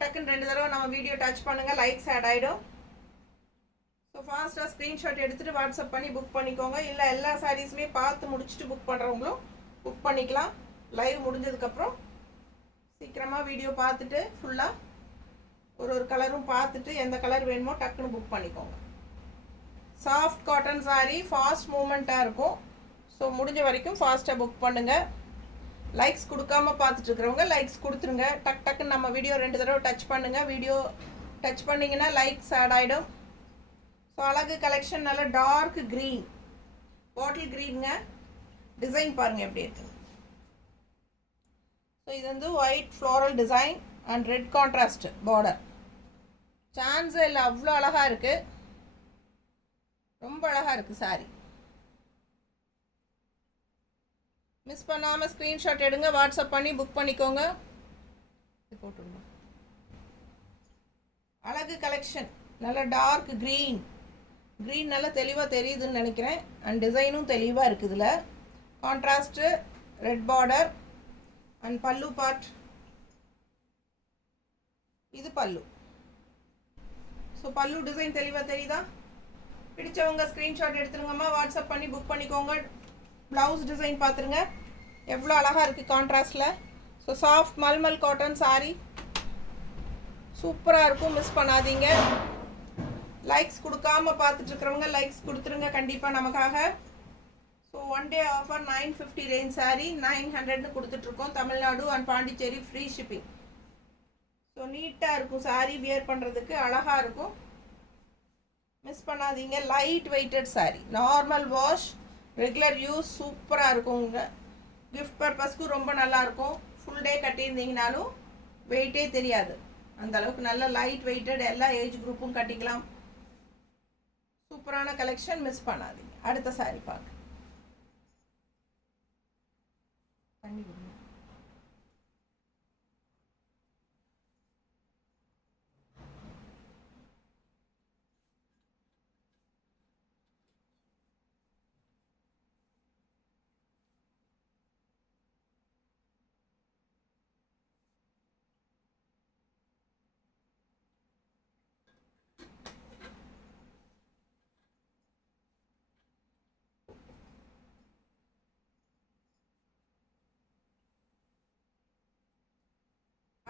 டக்குன்னு 2 தடவை நம்ம வீடியோ டச் பண்ணுங்கள், லைக்ஸ் ஆட் ஆகிடும். ஸோ ஃபாஸ்ட்டாக ஸ்க்ரீன்ஷாட் எடுத்துகிட்டு வாட்ஸ்அப் பண்ணி புக் பண்ணிக்கோங்க. இல்லை எல்லா சாரீஸுமே பார்த்து முடிச்சுட்டு புக் பண்ணுறவங்களும் புக் பண்ணிக்கலாம். லைவ் முடிஞ்சதுக்கப்புறம் சீக்கிரமாக வீடியோ பார்த்துட்டு ஃபுல்லாக ஒரு கலரும் பார்த்துட்டு எந்த கலர் வேணுமோ டக்குன்னு புக் பண்ணிக்கோங்க. சாஃப்ட் காட்டன் சாரீ, ஃபாஸ்ட் மூமெண்ட்டாக இருக்கும். ஸோ முடிஞ்ச வரைக்கும் ஃபாஸ்ட்டாக புக் பண்ணுங்கள். லைக்ஸ் கொடுக்காம பார்த்துட்டு இருக்கிறவங்க லைக்ஸ் கொடுத்துருங்க. டக்குன்னு நம்ம வீடியோ 2 தடவை டச் பண்ணுங்கள். வீடியோ டச் பண்ணிங்கன்னா லைக்ஸ் ஆட் ஆகிடும். ஸோ அழகு கலெக்ஷன், நல்ல டார்க் க்ரீன், பாட்டில் க்ரீனுங்க. டிசைன் பாருங்கள் எப்படி இருக்குங்க. ஸோ இது வந்து white floral design and red contrast border. Chance இல்லை, அவ்வளோ அழகாக இருக்குது, ரொம்ப அழகாக இருக்குது சாரி. மிஸ் பண்ணாமல் ஸ்க்ரீன்ஷாட் எடுங்க, வாட்ஸ்அப் பண்ணி புக் பண்ணிக்கோங்க. போட்டுருங்க. அழகு கலெக்ஷன், நல்ல டார்க் க்ரீன், க்ரீன் நல்லா தெளிவாக தெரியுதுன்னு நினைக்கிறேன். அண்ட் டிசைனும் தெளிவாக இருக்குது. இதில் கான்ட்ராஸ்ட்டு ரெட் பார்டர் அண்ட் பல்லு பார்ட். இது பல்லு. ஸோ பல்லு டிசைன் தெளிவாக தெரியுதா? பிடிச்சவங்க ஸ்க்ரீன்ஷாட் எடுத்துருங்கம்மா, வாட்ஸ்அப் பண்ணி புக் பண்ணிக்கோங்க. ப்ளவுஸ் டிசைன் பார்த்துருங்க, எவ்வளோ அழகாக இருக்குது கான்ட்ராஸ்டில். So soft mulmul cotton sari, சூப்பராக இருக்கும், மிஸ் பண்ணாதீங்க. லைக்ஸ் கொடுக்காம பார்த்துட்ருக்கிறவங்க லைக்ஸ் கொடுத்துருங்க கண்டிப்பாக நமக்காக. So 1 day offer 950 range sari 900ன்னு கொடுத்துட்ருக்கோம். Tamil Nadu and Pondicherry free shipping. So நீட்டாக இருக்கும் சாரீ, வியர் பண்ணுறதுக்கு அழகாக இருக்கும், மிஸ் பண்ணாதீங்க. Light weighted sari, normal wash, regular use, சூப்பராக இருக்குங்க. கிஃப்ட் பர்பஸ்க்கு ரொம்ப நல்லாயிருக்கும். ஃபுல் டே கட்டியிருந்தீங்கனாலும் வெயிட்டே தெரியாது, அந்த அளவுக்கு நல்ல லைட் வெயிட்டட், எல்லா ஏஜ் குரூப்பும் கட்டிக்கலாம். சூப்பரான கலெக்ஷன், மிஸ் பண்ணாதீங்க. அடுத்த சாரீ பார்க்க தண்ணி கொடுங்க.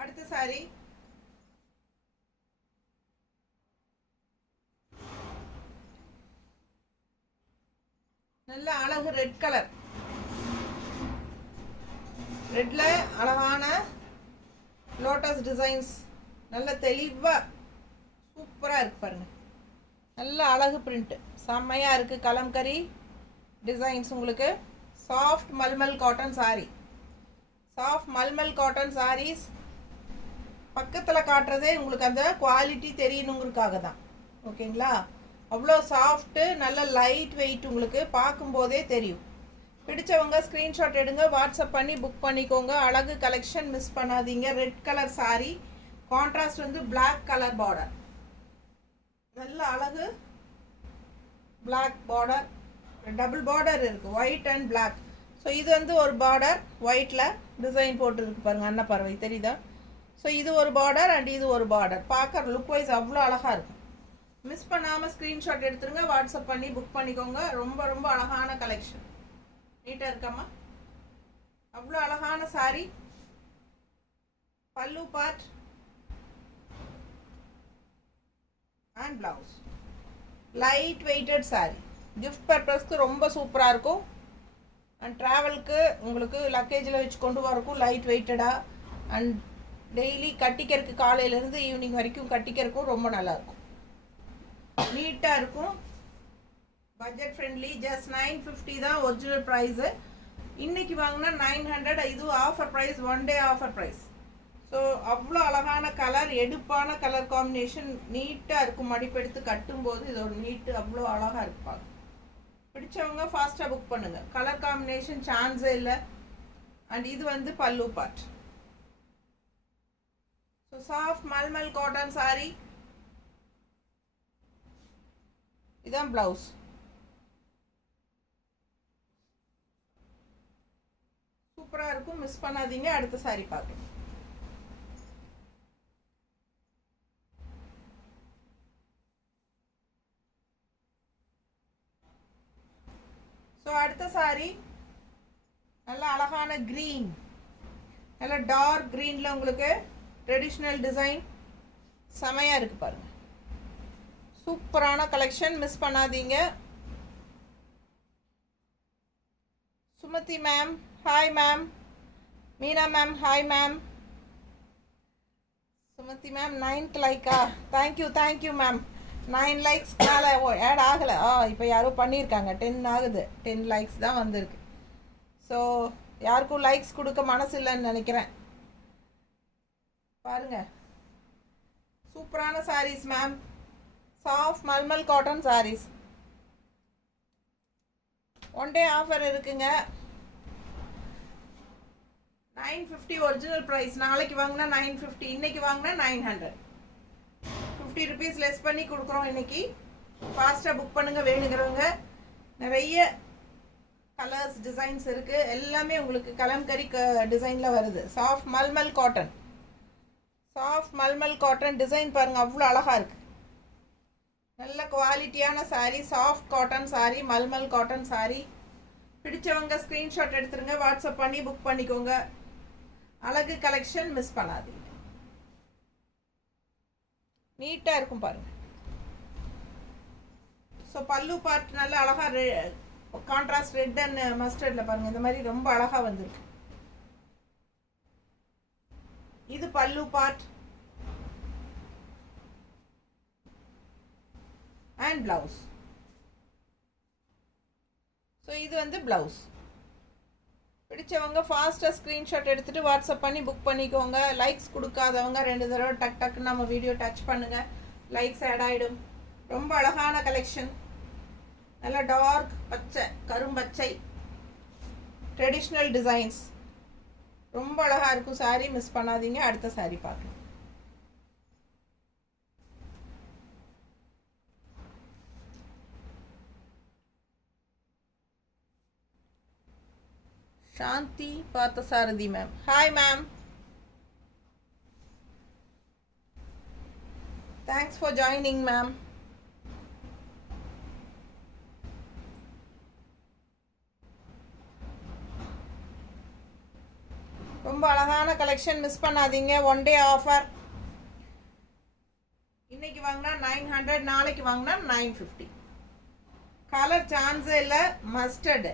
அடுத்த சாரி நல்ல அழகு ரெட் கலர். ரெட்ல அழகான லோட்டஸ் டிசைன்ஸ், நல்ல தெளிவா சூப்பரா இருக்கு பாருங்க. நல்ல அழகு பிரிண்ட், செம்மையா இருக்கு. கலம்கரி டிசைன்ஸ் உங்களுக்கு. Soft mulmul cotton sari, soft mulmul cotton saris. பக்கத்தில் காட்டுறதே உங்களுக்கு அந்த குவாலிட்டி தெரியணுங்கிறதுக்காக தான், ஓகேங்களா? அவ்வளோ சாஃப்ட்டு, நல்ல லைட் வெயிட், உங்களுக்கு பார்க்கும்போதே தெரியும். பிடிச்சவங்க ஸ்க்ரீன்ஷாட் எடுங்க, வாட்ஸ்அப் பண்ணி புக் பண்ணிக்கோங்க. அழகு கலெக்ஷன், மிஸ் பண்ணாதீங்க. ரெட் கலர் சாரீ, கான்ட்ராஸ்ட் வந்து பிளாக் கலர் பார்டர், நல்ல அழகு பிளாக் பார்டர், டபுள் பார்டர் இருக்குது, ஒயிட் அண்ட் பிளாக். ஸோ இது வந்து ஒரு பார்டர் ஒயிட்டில் டிசைன் போட்டுருக்கு பாருங்கள், அன்னப்பறவை தெரியுதா? ஸோ இது ஒரு பார்டர் அண்ட் இது ஒரு பார்டர். பார்க்குற லுக் வைஸ் அவ்வளோ அழகாக இருக்கும். மிஸ் பண்ணாமல் ஸ்க்ரீன்ஷாட் எடுத்துருங்க, வாட்ஸ்அப் பண்ணி புக் பண்ணிக்கோங்க. ரொம்ப ரொம்ப அழகான கலெக்ஷன், நீட்டாக இருக்காமா? அவ்வளோ அழகான சாரீ. பல்லு part and blouse. Light weighted sari, gift பர்பஸ்க்கு ரொம்ப சூப்பராக இருக்கும். அண்ட் ட்ராவலுக்கு உங்களுக்கு லக்கேஜில் வச்சு கொண்டு வரக்கும் லைட் வெயிட்டடாக. அண்ட் டெய்லி கட்டிக்கிறதுக்கு காலையிலேருந்து ஈவினிங் வரைக்கும் கட்டிக்கிறதுக்கும் ரொம்ப நல்லாயிருக்கும், நீட்டாக இருக்கும். Budget friendly. ஜஸ்ட் 950 தான் ஒரிஜினல் ப்ரைஸு. இன்றைக்கி வாங்கினா 900. இது offer price, 1 day offer price. So அவ்வளோ அழகான கலர், எடுப்பான கலர் காம்பினேஷன், நீட்டாக இருக்கும். மடிப்பெடுத்து கட்டும்போது இது ஒரு நீட்டு, அவ்வளோ அழகாக இருப்பாங்க. பிடிச்சவங்க ஃபாஸ்ட்டாக புக் பண்ணுங்கள். கலர் காம்பினேஷன் சான்ஸே இல்லை. அண்ட் இது வந்து பல்லு part. So soft mulmul cotton sari. இதான் ப்ளவுஸ். சூப்பராக இருக்கும், மிஸ் பண்ணாதீங்க. அடுத்த சாரீ பார்க்கலாம். ஸோ அடுத்த சாரி நல்ல அழகான க்ரீன், நல்ல டார்க் க்ரீனில் உங்களுக்கு ட்ரெடிஷ்னல் டிசைன் செமையாக இருக்குது பாருங்கள். சூப்பரான கலெக்ஷன், மிஸ் பண்ணாதீங்க. Sumathi ma'am hi ma'am, Meena ma'am hi ma'am. Sumathi ma'am 9th Lyca, thank you ma'am. 9 likes மேலே ஆட் ஆகலை. இப்போ யாரோ பண்ணியிருக்காங்க, 10 ஆகுது. 10 லைக்ஸ் தான் வந்திருக்கு. ஸோ யாருக்கும் லைக்ஸ் கொடுக்க மனசு இல்லைன்னு நினைக்கிறேன். பாருங்க, சூப்பரான saris ma'am, soft mulmul cotton saris. 1 day offer இருக்குங்க. 950 ஒரிஜினல் ப்ரைஸ். நாளைக்கு வாங்கினா 950, இன்னைக்கு வாங்கினா 900. 50 ருபீஸ் லெஸ் பண்ணி கொடுக்குறோம் இன்னைக்கு. ஃபாஸ்ட்டாக புக் பண்ணுங்க வேணுங்கிறவங்க. நிறைய கலர்ஸ் டிசைன்ஸ் இருக்குது. எல்லாமே உங்களுக்கு கலம்கரி டிசைனில் வருது. Soft mulmul cotton, soft mulmul cotton design பாருங்கள், அவ்வளோ அழகாக இருக்குது. நல்ல குவாலிட்டியான sari, soft cotton sari, mulmul cotton sari. பிடிச்சவங்க ஸ்க்ரீன்ஷாட் எடுத்துருங்க, வாட்ஸ்அப் பண்ணி புக் பண்ணிக்கோங்க. அழகு கலெக்ஷன், மிஸ் பண்ணாதீங்க. நீட்டாக இருக்கும் பாருங்கள். ஸோ பல்லு பார்ட் நல்லா அழகாக கான்ட்ராஸ்ட் ரெட் அண்ட் மஸ்டர்டில் பாருங்கள், இந்த மாதிரி ரொம்ப அழகாக வந்திருக்கு. இது பல்லு பார்ட் அண்ட் பிளவுஸ். ஸோ இது வந்து பிளவுஸ். பிடிச்சவங்க ஃபாஸ்ட்டாக ஸ்க்ரீன்ஷாட் எடுத்துகிட்டு வாட்ஸ்அப் பண்ணி புக் பண்ணிக்கோங்க. லைக்ஸ் கொடுக்காதவங்க 2 தடவை டக்குன்னு நம்ம வீடியோ டச் பண்ணுங்கள், லைக்ஸ் ஆட் ஆகிடும். ரொம்ப அழகான கலெக்ஷன், நல்ல டார்க் பச்சை, கரும்பச்சை ட்ரெடிஷ்னல் டிசைன்ஸ், ரொம்ப அழகாக இருக்கும் சாரீ, மிஸ் பண்ணாதீங்க. அடுத்த சாரீ பார்க்கலாம். Shanthi Parthasarathy ma'am hi ma'am, thanks for joining ma'am. ரொம்ப அழகான கலெக்ஷன், மிஸ் பண்ணாதீங்க. 1 டே ஆஃபர். இன்னைக்கு வாங்கினா 900, நாளைக்கு வாங்கினா 950. கலர் சான்ஸே இல்லை. மஸ்டர்டு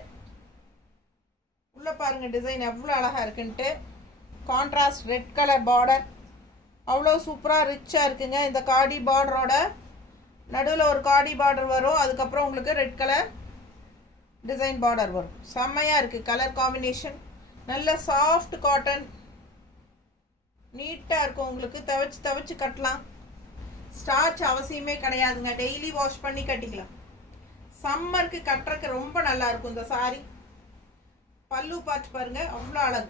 உள்ள பாருங்க, டிசைன் எவ்வளோ அழகாக இருக்குன்ட்டு. கான்ட்ராஸ்ட் ரெட் கலர் பார்டர், அவ்வளோ சூப்பராக ரிச்சாக இருக்குங்க. இந்த காடி பார்டரோட நடுவில் ஒரு காடி பார்டர் வரும், அதுக்கப்புறம் உங்களுக்கு ரெட் கலர் டிசைன் பார்டர் வரும். செம்மையாக இருக்குது கலர் காம்பினேஷன். நல்ல சாஃப்ட் காட்டன், நீட்டாக இருக்கும். உங்களுக்கு துவைச்சு கட்டலாம். ஸ்டார்ச் அவசியமே கிடையாதுங்க, டெய்லி வாஷ் பண்ணி கட்டிக்கலாம். சம்மருக்கு கட்டுறதுக்கு ரொம்ப நல்லா இருக்கும் இந்த சாரி. பல்லு பார்த்து பாருங்க, அவ்வளோ அழகு.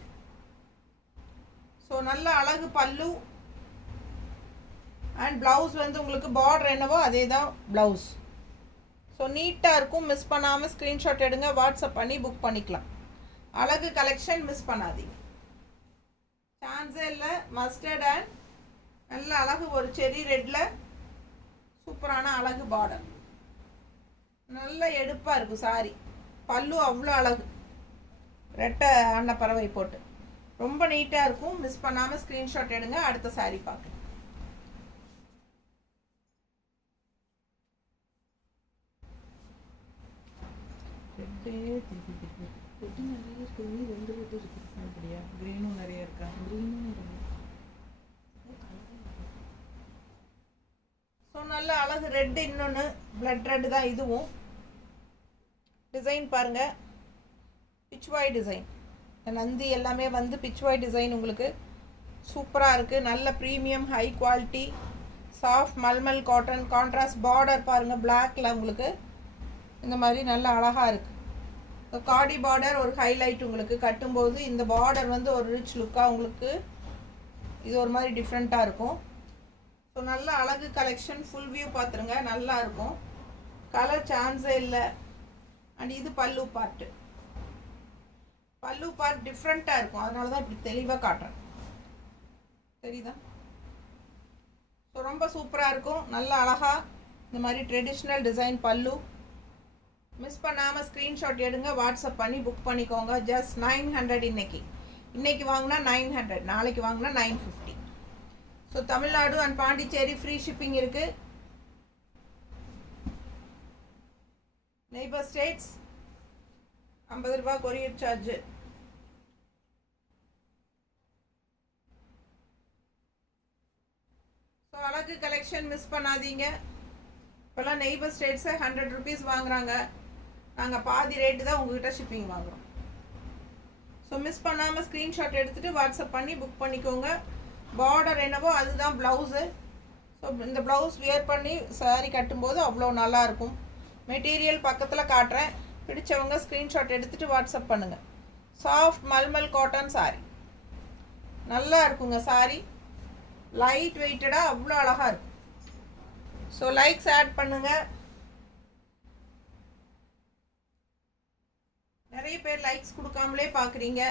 ஸோ நல்ல அழகு பல்லு. அண்ட் ப்ளவுஸ் வந்து உங்களுக்கு பார்டர் என்னவோ அதே தான் ப்ளவுஸ். ஸோ நீட்டாக இருக்கும், மிஸ் பண்ணாமல் ஸ்க்ரீன்ஷாட் எடுங்க, வாட்ஸ்அப் பண்ணி புக் பண்ணிக்கலாம். அழகு கலெக்ஷன், மிஸ் பண்ணாதீங்க. சான்ஸே இல்லை. மஸ்டர்ட் அண்ட் நல்ல அழகு ஒரு செரி ரெட்டில் சூப்பரான அழகு பார்டர். நல்ல எடுப்பாக இருக்கும் சாரி. பல்லு அவ்வளோ அழகு, ரெட்டை அன்னப்பறவை போட்டு ரொம்ப நீட்டாக இருக்கும். மிஸ் பண்ணாமல் ஸ்க்ரீன்ஷாட் எடுங்க. அடுத்த சாரி பார்க்கலாம். கிரீனும் நிறைய இருக்கா? ஸோ நல்ல அழகு ரெட்டு. இன்னொன்று பிளட் ரெட்டு தான் இதுவும். டிசைன் பாருங்க, பிச்வாய் டிசைன். நந்தி எல்லாமே வந்து பிச்வாய் டிசைன் உங்களுக்கு சூப்பராக இருக்குது. நல்ல premium high quality soft mulmul cotton. Contrast border பாருங்கள், பிளாக்ல உங்களுக்கு இந்த மாதிரி நல்ல அழகாக இருக்குது. காடி பார்டர் ஒரு ஹைலைட் உங்களுக்கு கட்டும்போது. இந்த பார்டர் வந்து ஒரு ரிச் லுக்காக உங்களுக்கு இது ஒரு மாதிரி டிஃப்ரெண்ட்டாக இருக்கும். ஸோ நல்ல அழகு கலெக்ஷன். ஃபுல் வியூ பார்த்துருங்க, நல்லா இருக்கும். கலர் சான்ஸே இல்லை. அண்ட் இது பல்லு பார்ட்டு. பல்லு பார்ட் டிஃப்ரெண்ட்டாக இருக்கும், அதனால தான் இப்படி தெளிவாக காட்டுறேன். சரிதா? ஸோ ரொம்ப சூப்பராக இருக்கும். நல்ல அழகாக இந்த மாதிரி ட்ரெடிஷ்னல் டிசைன் பல்லு. மிஸ் பண்ணாமல் ஸ்க்ரீன்ஷாட் எடுங்க, வாட்ஸ்அப் பண்ணி புக் பண்ணிக்கோங்க. ஜஸ்ட் 900 இன்னைக்கு வாங்கினா 900, நாளைக்கு வாங்கினா 950. So Tamil Nadu and Pondicherry free shipping இருக்குது. நெய்பர் ஸ்டேட்ஸ் 50 ரூபா கொரியர் சார்ஜ். ஸோ அழகு கலெக்ஷன் மிஸ் பண்ணாதீங்க. இப்போல்லாம் நெய்பர் ஸ்டேட்ஸை 100 ருபீஸ் வாங்குறாங்க. நாங்கள் பாதி ரேட்டு தான் உங்ககிட்ட ஷிப்பிங் வாங்குகிறோம். ஸோ மிஸ் பண்ணாமல் ஸ்க்ரீன்ஷாட் எடுத்துகிட்டு வாட்ஸ்அப் பண்ணி புக் பண்ணிக்கோங்க. பார்டர் என்னவோ அதுதான் ப்ளவுஸு. ஸோ இந்த ப்ளவுஸ் வியர் பண்ணி சாரீ கட்டும்போது அவ்வளோ நல்லாயிருக்கும். மெட்டீரியல் பக்கத்தில் காட்டுறேன். பிடிச்சவங்க ஸ்க்ரீன்ஷாட் எடுத்துகிட்டு வாட்ஸ்அப் பண்ணுங்கள். சாஃப்ட் மல்மல் காட்டன் சாரீ நல்லா இருக்குங்க. சாரீ லைட் வெயிட்டடாக அவ்வளோ அழகாக இருக்கும். ஸோ லைக்ஸ் ஆட் பண்ணுங்கள். நிறைய பேர் லைக்ஸ் கொடுக்காமலே பார்க்குறீங்க.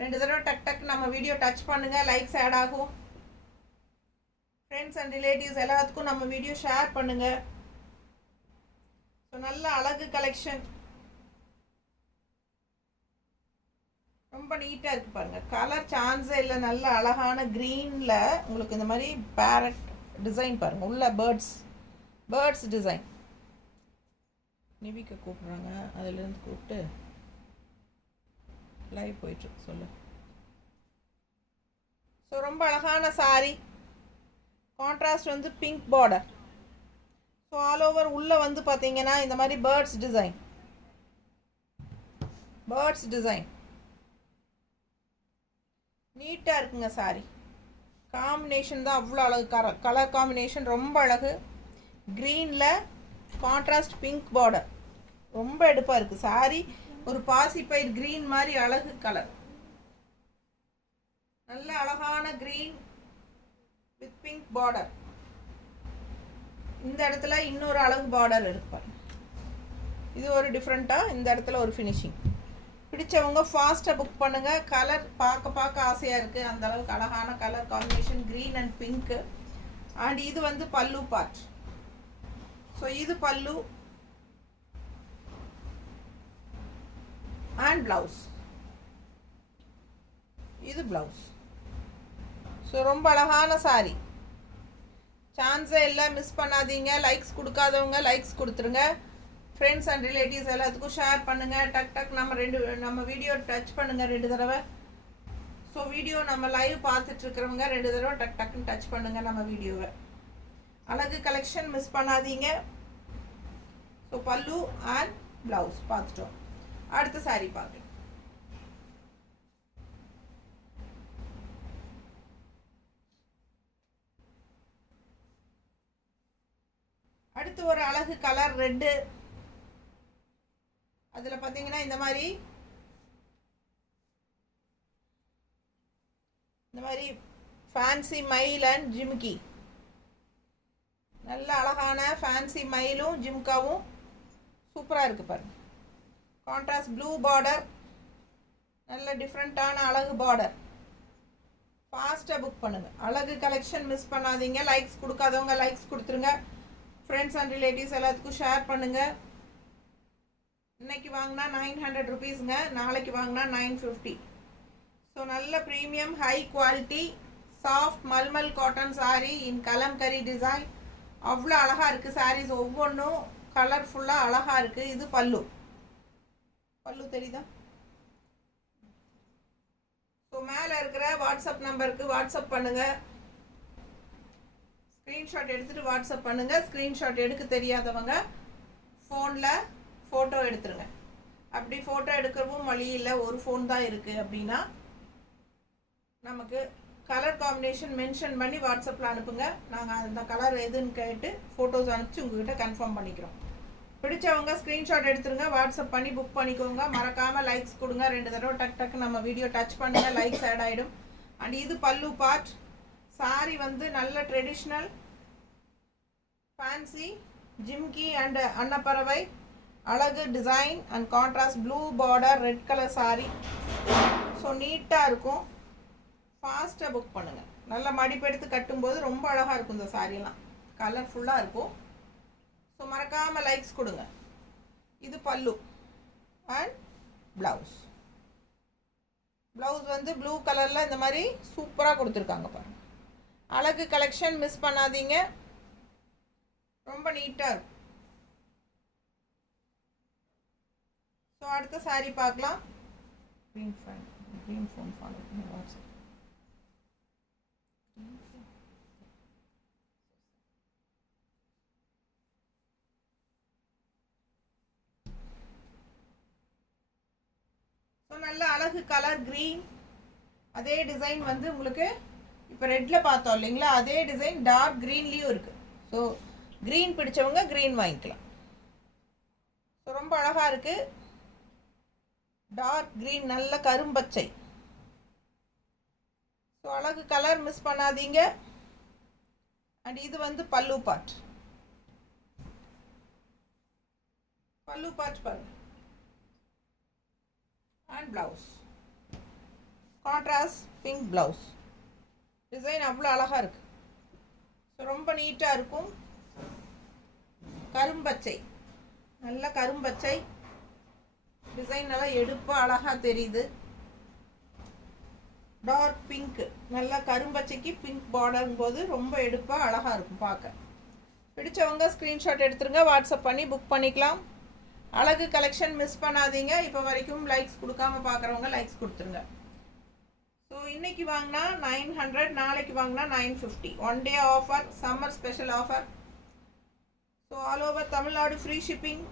2 தடவை டக் டக் நம்ம வீடியோ டச் பண்ணுங்கள், லைக்ஸ் ஆட் ஆகும். ஃப்ரெண்ட்ஸ் அண்ட் ரிலேட்டிவ்ஸ் எல்லாத்துக்கும் நம்ம வீடியோ ஷேர் பண்ணுங்கள். ஸோ நல்ல அழகு கலெக்ஷன், ரொம்ப நீட்டாக இருக்குது பாருங்கள். கலர் சான்ஸே இல்லை. நல்ல அழகான க்ரீனில் உங்களுக்கு இந்த மாதிரி பேரட் டிசைன் பாருங்கள். உள்ள பேர்ட்ஸ் டிசைன். நிவிக்க கூப்பிட்றாங்க, அதிலேருந்து கூப்பிட்டு லைவ் போயிட்டுருக்கு சொல்லு. ஸோ ரொம்ப அழகான சாரீ. கான்ட்ராஸ்ட் வந்து pink border. So all over உள்ளே வந்து பார்த்தீங்கன்னா இந்த மாதிரி பேர்ட்ஸ் டிசைன் நீட்டாக இருக்குங்க. சாரீ காம்பினேஷன் தான் அவ்வளோ அழகு. கலர் காம்பினேஷன் ரொம்ப அழகு. க்ரீனில் கான்ட்ராஸ்ட் பிங்க் பார்டர் ரொம்ப எடுப்பாக இருக்குது. சாரீ ஒரு பாசிப்பயிர் க்ரீன் மாதிரி அழகு கலர். நல்ல அழகான க்ரீன் வித் பிங்க் பார்டர். இந்த இடத்துல இன்னொரு அழகு பார்டர் இருப்பார். இது ஒரு டிஃப்ரெண்ட்டாக இந்த இடத்துல ஒரு ஃபினிஷிங். பிடிச்சவங்க ஃபாஸ்ட்டாக புக் பண்ணுங்கள். கலர் பார்க்க ஆசையாக இருக்குது. அந்த அளவுக்கு அழகான colour combination green and pink. And இது வந்து பல்லு பார்ட். ஸோ இது பல்லு அண்ட் ப்ளவுஸ். இது ப்ளவுஸ். ஸோ ரொம்ப அழகான சாரீ. சான்ஸே இல்லை, மிஸ் பண்ணாதீங்க. லைக்ஸ் கொடுக்காதவங்க லைக்ஸ் கொடுத்துருங்க. ஃப்ரெண்ட்ஸ் அண்ட் ரிலேட்டிவ்ஸ் எல்லாத்துக்கும் ஷேர் பண்ணுங்கள். டக் டக் நம்ம வீடியோ டச் பண்ணுங்கள் 2 தடவை. ஸோ வீடியோ நம்ம லைவ் பார்த்துட்ருக்கிறவங்க 2 தடவை டக் டக்குன்னு டச் பண்ணுங்கள் நம்ம வீடியோவை. அழகு கலெக்ஷன் மிஸ் பண்ணாதீங்க. ஸோ பல்லு அண்ட் ப்ளவுஸ் பார்த்துட்டோம். அடுத்த சாரீ பார்க்கலாம். அடுத்து ஒரு அழகு கலர் ரெட்டு. அதில் பார்த்தீங்கன்னா இந்த மாதிரி ஃபேன்சி மயில் அண்ட் ஜிம்கி. நல்ல அழகான ஃபேன்சி மயிலும் ஜிம்காவும் சூப்பராக இருக்குது பாருங்க. Contrast blue border. நல்ல டிஃப்ரெண்ட்டான அழகு பார்டர். ஃபாஸ்ட்டாக புக் பண்ணுங்கள். அழகு கலெக்ஷன் மிஸ் பண்ணாதீங்க. லைக்ஸ் கொடுக்காதவங்க லைக்ஸ் கொடுத்துருங்க. ஃப்ரெண்ட்ஸ் அண்ட் ரிலேட்டிவ்ஸ் எல்லாத்துக்கும் ஷேர் பண்ணுங்கள். இன்னைக்கு வாங்கினா 900 ருபீஸுங்க, நாளைக்கு வாங்கினா 950. ஸோ நல்ல premium high quality soft mulmul cotton sari in kalamkari design. அவ்வளோ அழகாக இருக்குது. சாரீஸ் ஒவ்வொன்றும் கலர்ஃபுல்லாக அழகாக இருக்குது. இது பல்லு தெரியுதா? ஸோ மேலே இருக்கிற வாட்ஸ்அப் நம்பருக்கு வாட்ஸ்அப் பண்ணுங்கள். ஸ்க்ரீன்ஷாட் எடுத்துகிட்டு வாட்ஸ்அப் பண்ணுங்கள். ஸ்க்ரீன்ஷாட் எடுக்க தெரியாதவங்க ஃபோனில் ஃபோட்டோ எடுத்துருங்க. அப்படி ஃபோட்டோ எடுக்கவும் வழி இல்லை, ஒரு ஃபோன் தான் இருக்குது அப்படின்னா நமக்கு கலர் காம்பினேஷன் மென்ஷன் பண்ணி வாட்ஸ்அப்பில் அனுப்புங்க. நாங்கள் அந்த கலர் எதுன்னு கேட்டு ஃபோட்டோஸ் அனுப்பிச்சு உங்ககிட்ட கன்ஃபார்ம் பண்ணிக்கிறோம். பிடிச்சவங்க ஸ்க்ரீன்ஷாட் எடுத்துருங்க, வாட்ஸ்அப் பண்ணி புக் பண்ணிக்கோங்க. மறக்காமல் லைக்ஸ் கொடுங்க. 2 தடவை டக் டக்கு நம்ம வீடியோ டச் பண்ணுங்க, லைக்ஸ் ஆட் ஆகிடும். அண்ட் இது பல்லு பார்ட். சாரி வந்து நல்ல ட்ரெடிஷ்னல் ஃபேன்சி ஜிம்கி அண்ட் அன்னப்பறவை அழகு design and contrast blue border red colour sorry. So நீட்டாக இருக்கும். ஃபாஸ்ட்டாக புக் பண்ணுங்கள். நல்லா மடிப்பெடுத்து கட்டும்போது ரொம்ப அழகாக இருக்கும். இந்த சாரியெல்லாம் கலர்ஃபுல்லாக இருக்கும். ஸோ மறக்காமல் லைக்ஸ் கொடுங்க. இது பல்லு அண்ட் ப்ளவுஸ். ப்ளவுஸ் வந்து ப்ளூ கலரில் இந்த மாதிரி சூப்பராக கொடுத்துருக்காங்க பாருங்கள். அழகு கலெக்ஷன், மிஸ் பண்ணாதீங்க, ரொம்ப நீட்டாக இருக்கும். ஸோ அடுத்த சாரீ பார்க்கலாம். க்ரீன் ஃபோன் ஃபாலோ பண்ணி வாட்ஸ்அப். ஸோ நல்ல அழகு கலர் க்ரீன். அதே டிசைன் வந்து உங்களுக்கு இப்போ ரெட்டில் பார்த்தோம் இல்லைங்களா, அதே டிசைன் டார்க் க்ரீன்லேயும் இருக்குது. ஸோ க்ரீன் பிடிச்சவங்க க்ரீன் வாங்கிக்கலாம். ஸோ ரொம்ப அழகாக இருக்குது. டார்க் க்ரீன், நல்ல கரும்பச்சை. ஸோ அழகு கலர், மிஸ் பண்ணாதீங்க. அண்ட் இது வந்து பல்லு பார்ட். பல்லு பார்ட் பாருங்க. And blouse contrast pink blouse. Design அவ்வளோ அழகாக இருக்கு. ஸோ ரொம்ப நீட்டாக இருக்கும். கரும்பச்சை, நல்ல கரும்பச்சை டிசைன், நல்லா எடுப்பாக அழகாக தெரியுது. டார்க் பிங்க், நல்லா கரும்பச்சைக்கு பிங்க் பார்டரும் போது ரொம்ப எடுப்பாக அழகாக இருக்கும் பார்க்க. பிடிச்சவங்க ஸ்க்ரீன்ஷாட் எடுத்துருங்க, வாட்ஸ்அப் பண்ணி புக் பண்ணிக்கலாம். அழகு கலெக்ஷன் மிஸ் பண்ணாதீங்க. இப்போ வரைக்கும் லைக்ஸ் கொடுக்காம பார்க்குறவங்க லைக்ஸ் கொடுத்துருங்க. ஸோ இன்னைக்கு வாங்கினா 900, நாளைக்கு வாங்கினா 950. 1 day offer, summer special offer. So all over Tamil Nadu free shipping.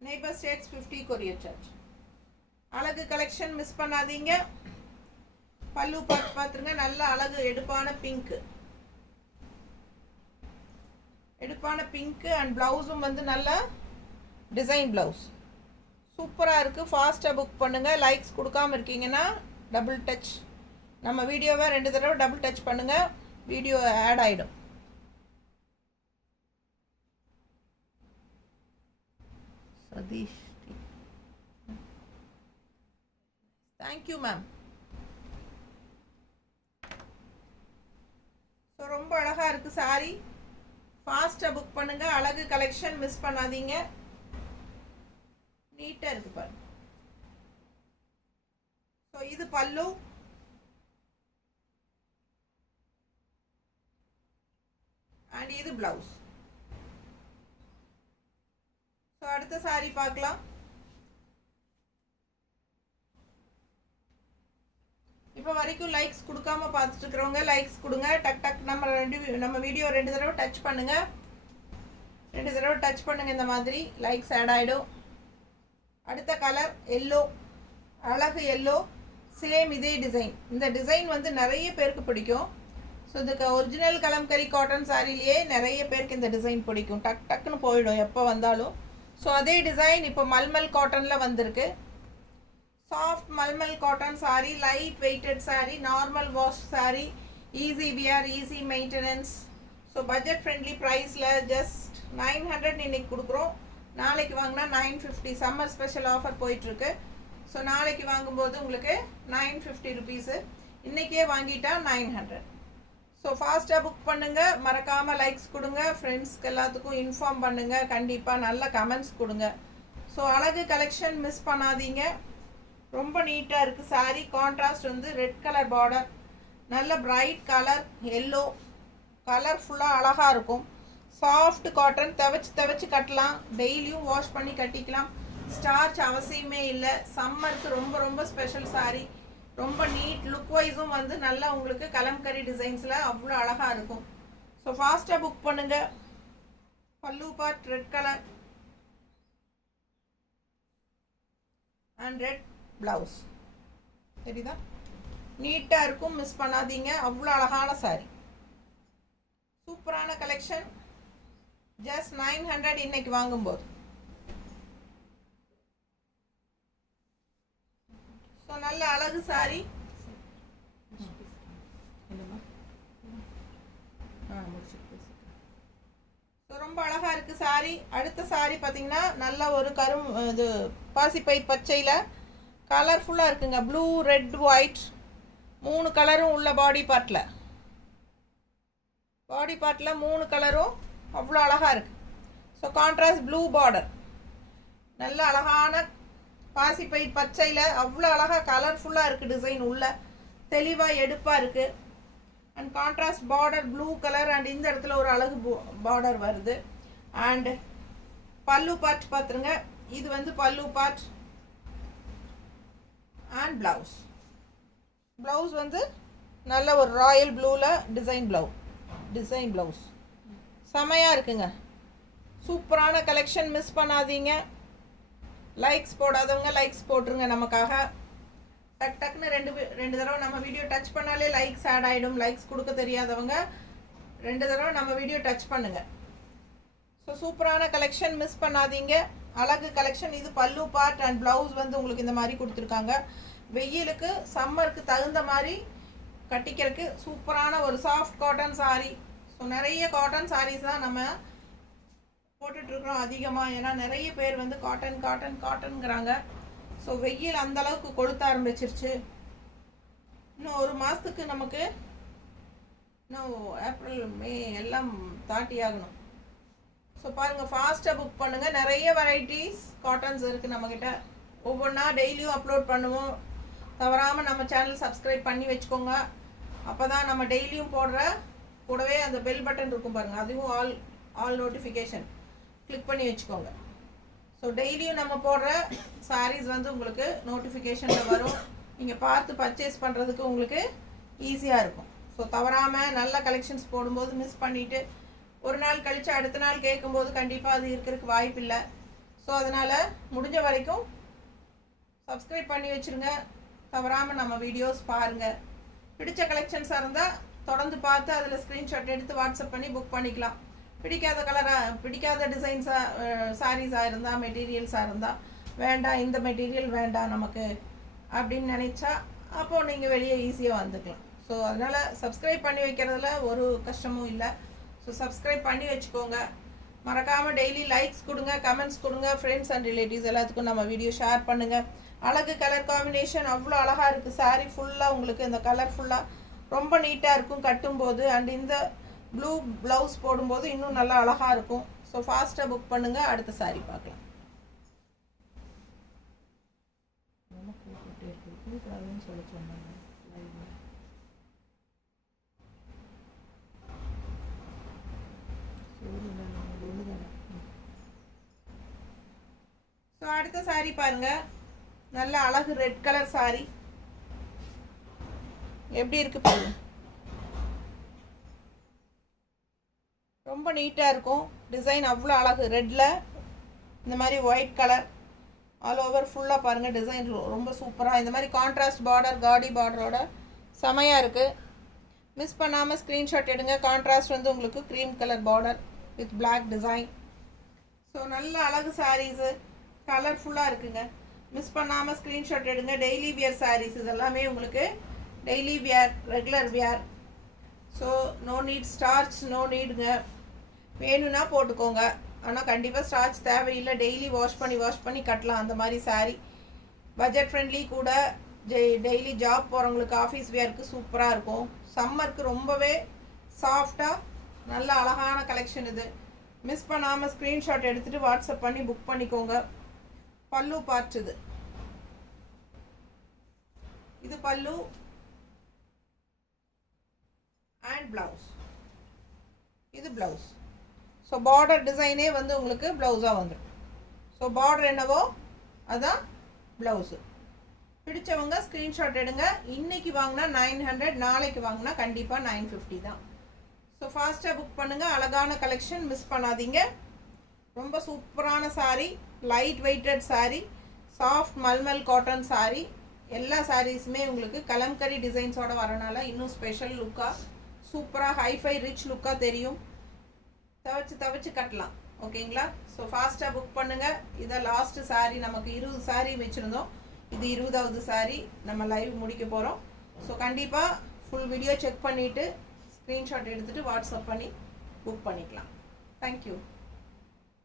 Neighbour states 50 courier charge. அழகு கலெக்ஷன் மிஸ் பண்ணாதீங்க. பல்லு பார்த்துருங்க, நல்ல அழகு எடுப்பான பிங்க்கு. எடுப்பான பிங்க்கு அண்ட் ப்ளவுஸும் வந்து நல்ல டிசைன் ப்ளவுஸ். சூப்பராக இருக்குது. ஃபாஸ்ட்டாக புக் பண்ணுங்கள். லைக்ஸ் கொடுக்காமல் இருக்கீங்கன்னா டபுள் டச், நம்ம வீடியோவை 2 தடவை டபுள் டச் பண்ணுங்கள், வீடியோ ஆட் ஆகிடும். Satish, thank you ma'am. ஸோ ரொம்ப அழகாக இருக்குது சாரி. ஃபாஸ்ட்டாக புக் பண்ணுங்கள். அழகு கலெக்ஷன் மிஸ் பண்ணாதீங்க. நீட்டாக இருக்குது பாருங்க. ஸோ இது பல்லு அண்ட் இது ப்ளவுஸ். ஸோ அடுத்த சாரி பார்க்கலாம். இப்போ வரைக்கும் லைக்ஸ் கொடுக்காம பார்த்துட்டு இருக்கிறவங்க லைக்ஸ் கொடுங்க. டக் டக் நம்ம வீடியோ 2 தடவை டச் பண்ணுங்க. 2 தடவை டச் பண்ணுங்க. இந்த மாதிரி லைக்ஸ் ஆட் ஆகிடும். அடுத்த கலர் எல்லோ, அழகு எல்லோ. சேம் இதே டிசைன். இந்த டிசைன் வந்து நிறைய பேருக்கு பிடிக்கும். ஸோ இதுக்கு ஒரிஜினல் கலம்கரி காட்டன் சாரிலேயே நிறைய பேருக்கு இந்த டிசைன் பிடிக்கும். டக் டக்குன்னு போயிடும் எப்போ வந்தாலும். ஸோ அதே டிசைன் இப்போ மல்மல் காட்டனில் வந்திருக்கு. Soft mulmul cotton sari, light weighted sari, normal wash sari, easy wear, easy maintenance. So budget friendly ப்ரைஸில் ஜஸ்ட் 900 இன்னைக்கு கொடுக்குறோம். நாளைக்கு வாங்கினா 950. சம்மர் ஸ்பெஷல் ஆஃபர் போயிட்டுருக்கு. ஸோ நாளைக்கு வாங்கும்போது உங்களுக்கு 950 ருபீஸு. இன்றைக்கே வாங்கிட்டா 900. ஸோ ஃபாஸ்ட்டாக புக் பண்ணுங்கள். மறக்காமல் லைக்ஸ் கொடுங்க. ஃப்ரெண்ட்ஸ்க்கு எல்லாத்துக்கும் இன்ஃபார்ம் பண்ணுங்கள். கண்டிப்பாக நல்ல கமெண்ட்ஸ் கொடுங்க. ஸோ அழகு கலெக்ஷன் மிஸ் பண்ணாதீங்க. ரொம்ப நீட்டாக இருக்குது சாரீ. கான்ட்ராஸ்ட் வந்து ரெட் கலர் பார்டர், நல்ல பிரைட் கலர் எல்லோ. கலர்ஃபுல்லாக அழகாக இருக்கும். சாஃப்ட் காட்டன், துவைச்சு கட்டலாம். டெய்லியும் வாஷ் பண்ணி கட்டிக்கலாம். ஸ்டார்ச் அவசியமே இல்லை. சம்மருக்கு ரொம்ப ரொம்ப ஸ்பெஷல் சாரீ. ரொம்ப நீட் லுக் வைஸும் வந்து நல்லா உங்களுக்கு கலம்கரி டிசைன்ஸில் அவ்வளோ அழகாக இருக்கும். ஸோ ஃபாஸ்ட்டாக புக் பண்ணுங்கள். பல்லு part red colour and red blouse. சரிதா? நீட்டாக இருக்கும், மிஸ் பண்ணாதீங்க. அவ்வளோ அழகான சாரீ, சூப்பரான கலெக்ஷன். ஜஸ்ட் 900 இன்னைக்கு வாங்கும்போது. ஸோ நல்ல அழகு சாரி. ஸோ ரொம்ப அழகாக இருக்குது சாரி. அடுத்த சாரி பார்த்தீங்கன்னா நல்ல ஒரு இது பாசிப்பை பச்சையில் கலர்ஃபுல்லாக இருக்குங்க. ப்ளூ, ரெட், ஒயிட் 3 கலரும் உள்ள பாடி பார்ட்டில். பாடி பார்ட்டில் 3 கலரும் அவ்வளோ அழகாக இருக்குது. ஸோ கான்ட்ராஸ்ட் ப்ளூ பார்டர், நல்ல அழகான பாசிப்பயிர் பச்சையில் அவ்வளோ அழகாக கலர்ஃபுல்லாக இருக்குது. டிசைன் உள்ள தெளிவாக எடுப்பாக இருக்குது. And contrast border blue colour. And இந்த இடத்துல ஒரு அழகு பார்டர் வருது. அண்ட் பல்லு பார்ட் பார்த்துருங்க. இது வந்து பல்லு பார்ட். அண்ட் ப்ளவுஸ் வந்து நல்ல ஒரு ராயல் ப்ளூவில் டிசைன் ப்ளவுஸ் செமையாக இருக்குங்க. சூப்பரான கலெக்ஷன், மிஸ் பண்ணாதீங்க. லைக்ஸ் போடாதவங்க லைக்ஸ் போட்டுருங்க. நமக்காக டக்குன்னு ரெண்டு தடவை நம்ம வீடியோ டச் பண்ணாலே லைக்ஸ் ஆட் ஆகிடும். லைக்ஸ் கொடுக்க தெரியாதவங்க 2 தடவை நம்ம வீடியோ டச் பண்ணுங்க. ஸோ சூப்பரான கலெக்ஷன், மிஸ் பண்ணாதீங்க. அழகு கலெக்ஷன். இது பல்லு பார்ட். அண்ட் ப்ளவுஸ் வந்து உங்களுக்கு இந்த மாதிரி கொடுத்துருக்காங்க. வெயிலுக்கு சம்மருக்கு தகுந்த மாதிரி கட்டிக்கிறதுக்கு சூப்பரான ஒரு சாஃப்ட் காட்டன் சாரீ. ஸோ நிறைய காட்டன் சாரீஸ் தான் நம்ம போட்டுட்ருக்குறோம் அதிகமாக. ஏன்னா நிறைய பேர் வந்து காட்டன்ங்கிறாங்க. ஸோ வெயில் அந்தளவுக்கு கொளுத்த ஆரம்பிச்சிருச்சு. இன்னும் ஒரு மாதத்துக்கு நமக்கு இன்னும் ஏப்ரல் மே எல்லாம் தாட்டி ஆகணும். ஸோ பாருங்கள், ஃபாஸ்ட்டாக புக் பண்ணுங்கள். நிறைய வெரைட்டிஸ் காட்டன்ஸ் இருக்குது நம்மக்கிட்ட. ஒவ்வொன்றா டெய்லியும் அப்லோட் பண்ணுவோம். தவறாமல் நம்ம சேனல் சப்ஸ்கிரைப் பண்ணி வச்சுக்கோங்க. அப்போ தான் நம்ம டெய்லியும் போடுற கூடவே அந்த பெல் பட்டன் இருக்கும் பாருங்கள், அதுவும் ஆல் நோட்டிஃபிகேஷன் கிளிக் பண்ணி வச்சுக்கோங்க. ஸோ டெய்லியும் நம்ம போடுற சாரீஸ் வந்து உங்களுக்கு நோட்டிஃபிகேஷனில் வரும். நீங்கள் பார்த்து பர்ச்சேஸ் பண்ணுறதுக்கு உங்களுக்கு ஈஸியாக இருக்கும். ஸோ தவறாமல் நல்ல கலெக்ஷன்ஸ் போடும்போது மிஸ் பண்ணிவிட்டு ஒரு நாள் கழித்து அடுத்த நாள் கேட்கும்போது கண்டிப்பாக அது இருக்கிறதுக்கு வாய்ப்பு இல்லை. ஸோ அதனால் முடிஞ்ச வரைக்கும் சப்ஸ்கிரைப் பண்ணி வச்சுருங்க. தவறாமல் நம்ம வீடியோஸ் பாருங்கள். பிடிச்ச கலெக்ஷன்ஸாக இருந்தால் தொடர்ந்து பார்த்து அதில் ஸ்க்ரீன்ஷாட் எடுத்து வாட்ஸ்அப் பண்ணி புக் பண்ணிக்கலாம். பிடிக்காத டிசைன்ஸாக சாரீஸாக இருந்தால், மெட்டீரியல்ஸாக இருந்தால் வேண்டாம், இந்த மெட்டீரியல் வேண்டாம் நமக்கு அப்படின்னு நினச்சா அப்போது நீங்கள் வெளியே ஈஸியாக வந்துக்கலாம். ஸோ அதனால் சப்ஸ்கிரைப் பண்ணி வைக்கிறதுல ஒரு கஷ்டமும் இல்லை. ஸோ சப்ஸ்கிரைப் பண்ணி வச்சுக்கோங்க. மறக்காமல் டெய்லி லைக்ஸ் கொடுங்க, கமெண்ட்ஸ் கொடுங்க. ஃப்ரெண்ட்ஸ் அண்ட் ரிலேட்டிவ்ஸ் எல்லாத்துக்கும் நம்ம வீடியோ ஷேர் பண்ணுங்கள். அழகு கலர் காம்பினேஷன் அவ்வளோ அழகாக இருக்குது. சாரீ ஃபுல்லாக உங்களுக்கு இந்த கலர் ஃபுல்லாக ரொம்ப நீட்டாக இருக்கும் கட்டும்போது. அண்ட் இந்த ப்ளூ ப்ளவுஸ் போடும்போது இன்னும் நல்லா அழகாக இருக்கும். ஸோ ஃபாஸ்ட்டாக புக் பண்ணுங்கள். அடுத்த சாரீ பார்க்கலாம். ஸோ அடுத்த சாரீ பாருங்கள். நல்ல அழகு ரெட் கலர் சாரீ எப்படி இருக்கு பாருங்க. ரொம்ப நீட்டாக இருக்கும். டிசைன் அவ்வளோ அழகு. ரெட்டில் இந்த மாதிரி ஒயிட் கலர் ஆல் ஓவர் ஃபுல்லாக பாருங்கள். டிசைன் ரொம்ப சூப்பராக இந்த மாதிரி கான்ட்ராஸ்ட் பார்டர், காடி பார்டரோட செமையாக இருக்குது. மிஸ் பண்ணாமல் ஸ்க்ரீன்ஷாட் எடுங்க. கான்ட்ராஸ்ட் வந்து உங்களுக்கு cream colour border with black design. So நல்ல அழகு சாரீஸு, கலர்ஃபுல்லாக இருக்குங்க. மிஸ் பண்ணாமல் ஸ்க்ரீன்ஷாட் எடுங்க. டெய்லி வியர் சாரீஸ் இதெல்லாமே உங்களுக்கு daily wear, regular wear. So no need starch, no நீடுங்க. வேணும்னா போட்டுக்கோங்க. ஆனால் கண்டிப்பாக ஸ்டார்ச் தேவையில்லை. டெய்லி வாஷ் பண்ணி கட்டலாம் அந்த மாதிரி சாரீ. பட்ஜெட் ஃப்ரெண்ட்லி கூட. டெய்லி ஜாப் போகிறவங்களுக்கு ஆஃபீஸ் வியருக்கு சூப்பராக இருக்கும். சம்மருக்கு ரொம்பவே சாஃப்டாக நல்ல அழகான கலெக்ஷன் இது. மிஸ் பண்ணாமல் ஸ்க்ரீன்ஷாட் எடுத்துகிட்டு வாட்ஸ்அப் பண்ணி புக் பண்ணிக்கோங்க. பல்லு பார்ட் இது பல்லு அண்ட் ப்ளவுஸ். இது ப்ளவுஸ். ஸோ பார்டர் டிசைனே வந்து உங்களுக்கு ப்ளவுஸாக வந்துடும். ஸோ பார்டர் என்னவோ அதுதான் ப்ளவுஸு. பிடிச்சவங்க ஸ்க்ரீன்ஷாட் எடுங்க. இன்றைக்கி வாங்கினா 900, நாளைக்கு வாங்கினா கண்டிப்பாக 950 தான். ஸோ ஃபாஸ்ட்டாக புக் பண்ணுங்கள். அழகான கலெக்ஷன், மிஸ் பண்ணாதீங்க. ரொம்ப சூப்பரான sari, light weighted sari, soft mulmul cotton sari. எல்லா சாரீஸுமே உங்களுக்கு கலம்கரி டிசைன்ஸோடு வரனால இன்னும் ஸ்பெஷல் லுக்காக சூப்பராக ஹைஃபை ரிச் லுக்காக தெரியும். தவச்சு கட்டலாம். ஓகேங்களா? ஸோ ஃபாஸ்ட்டாக புக் பண்ணுங்கள். இதை லாஸ்ட்டு சாரீ. நமக்கு 20 சாரீ வச்சுருந்தோம். இது 20வது சாரீ நம்ம லைவ் முடிக்க போகிறோம். ஸோ கண்டிப்பாக ஃபுல் வீடியோ செக் பண்ணிவிட்டு ஸ்க்ரீன்ஷாட் எடுத்துகிட்டு வாட்ஸ்அப் பண்ணி புக் பண்ணிக்கலாம். தேங்க்யூ.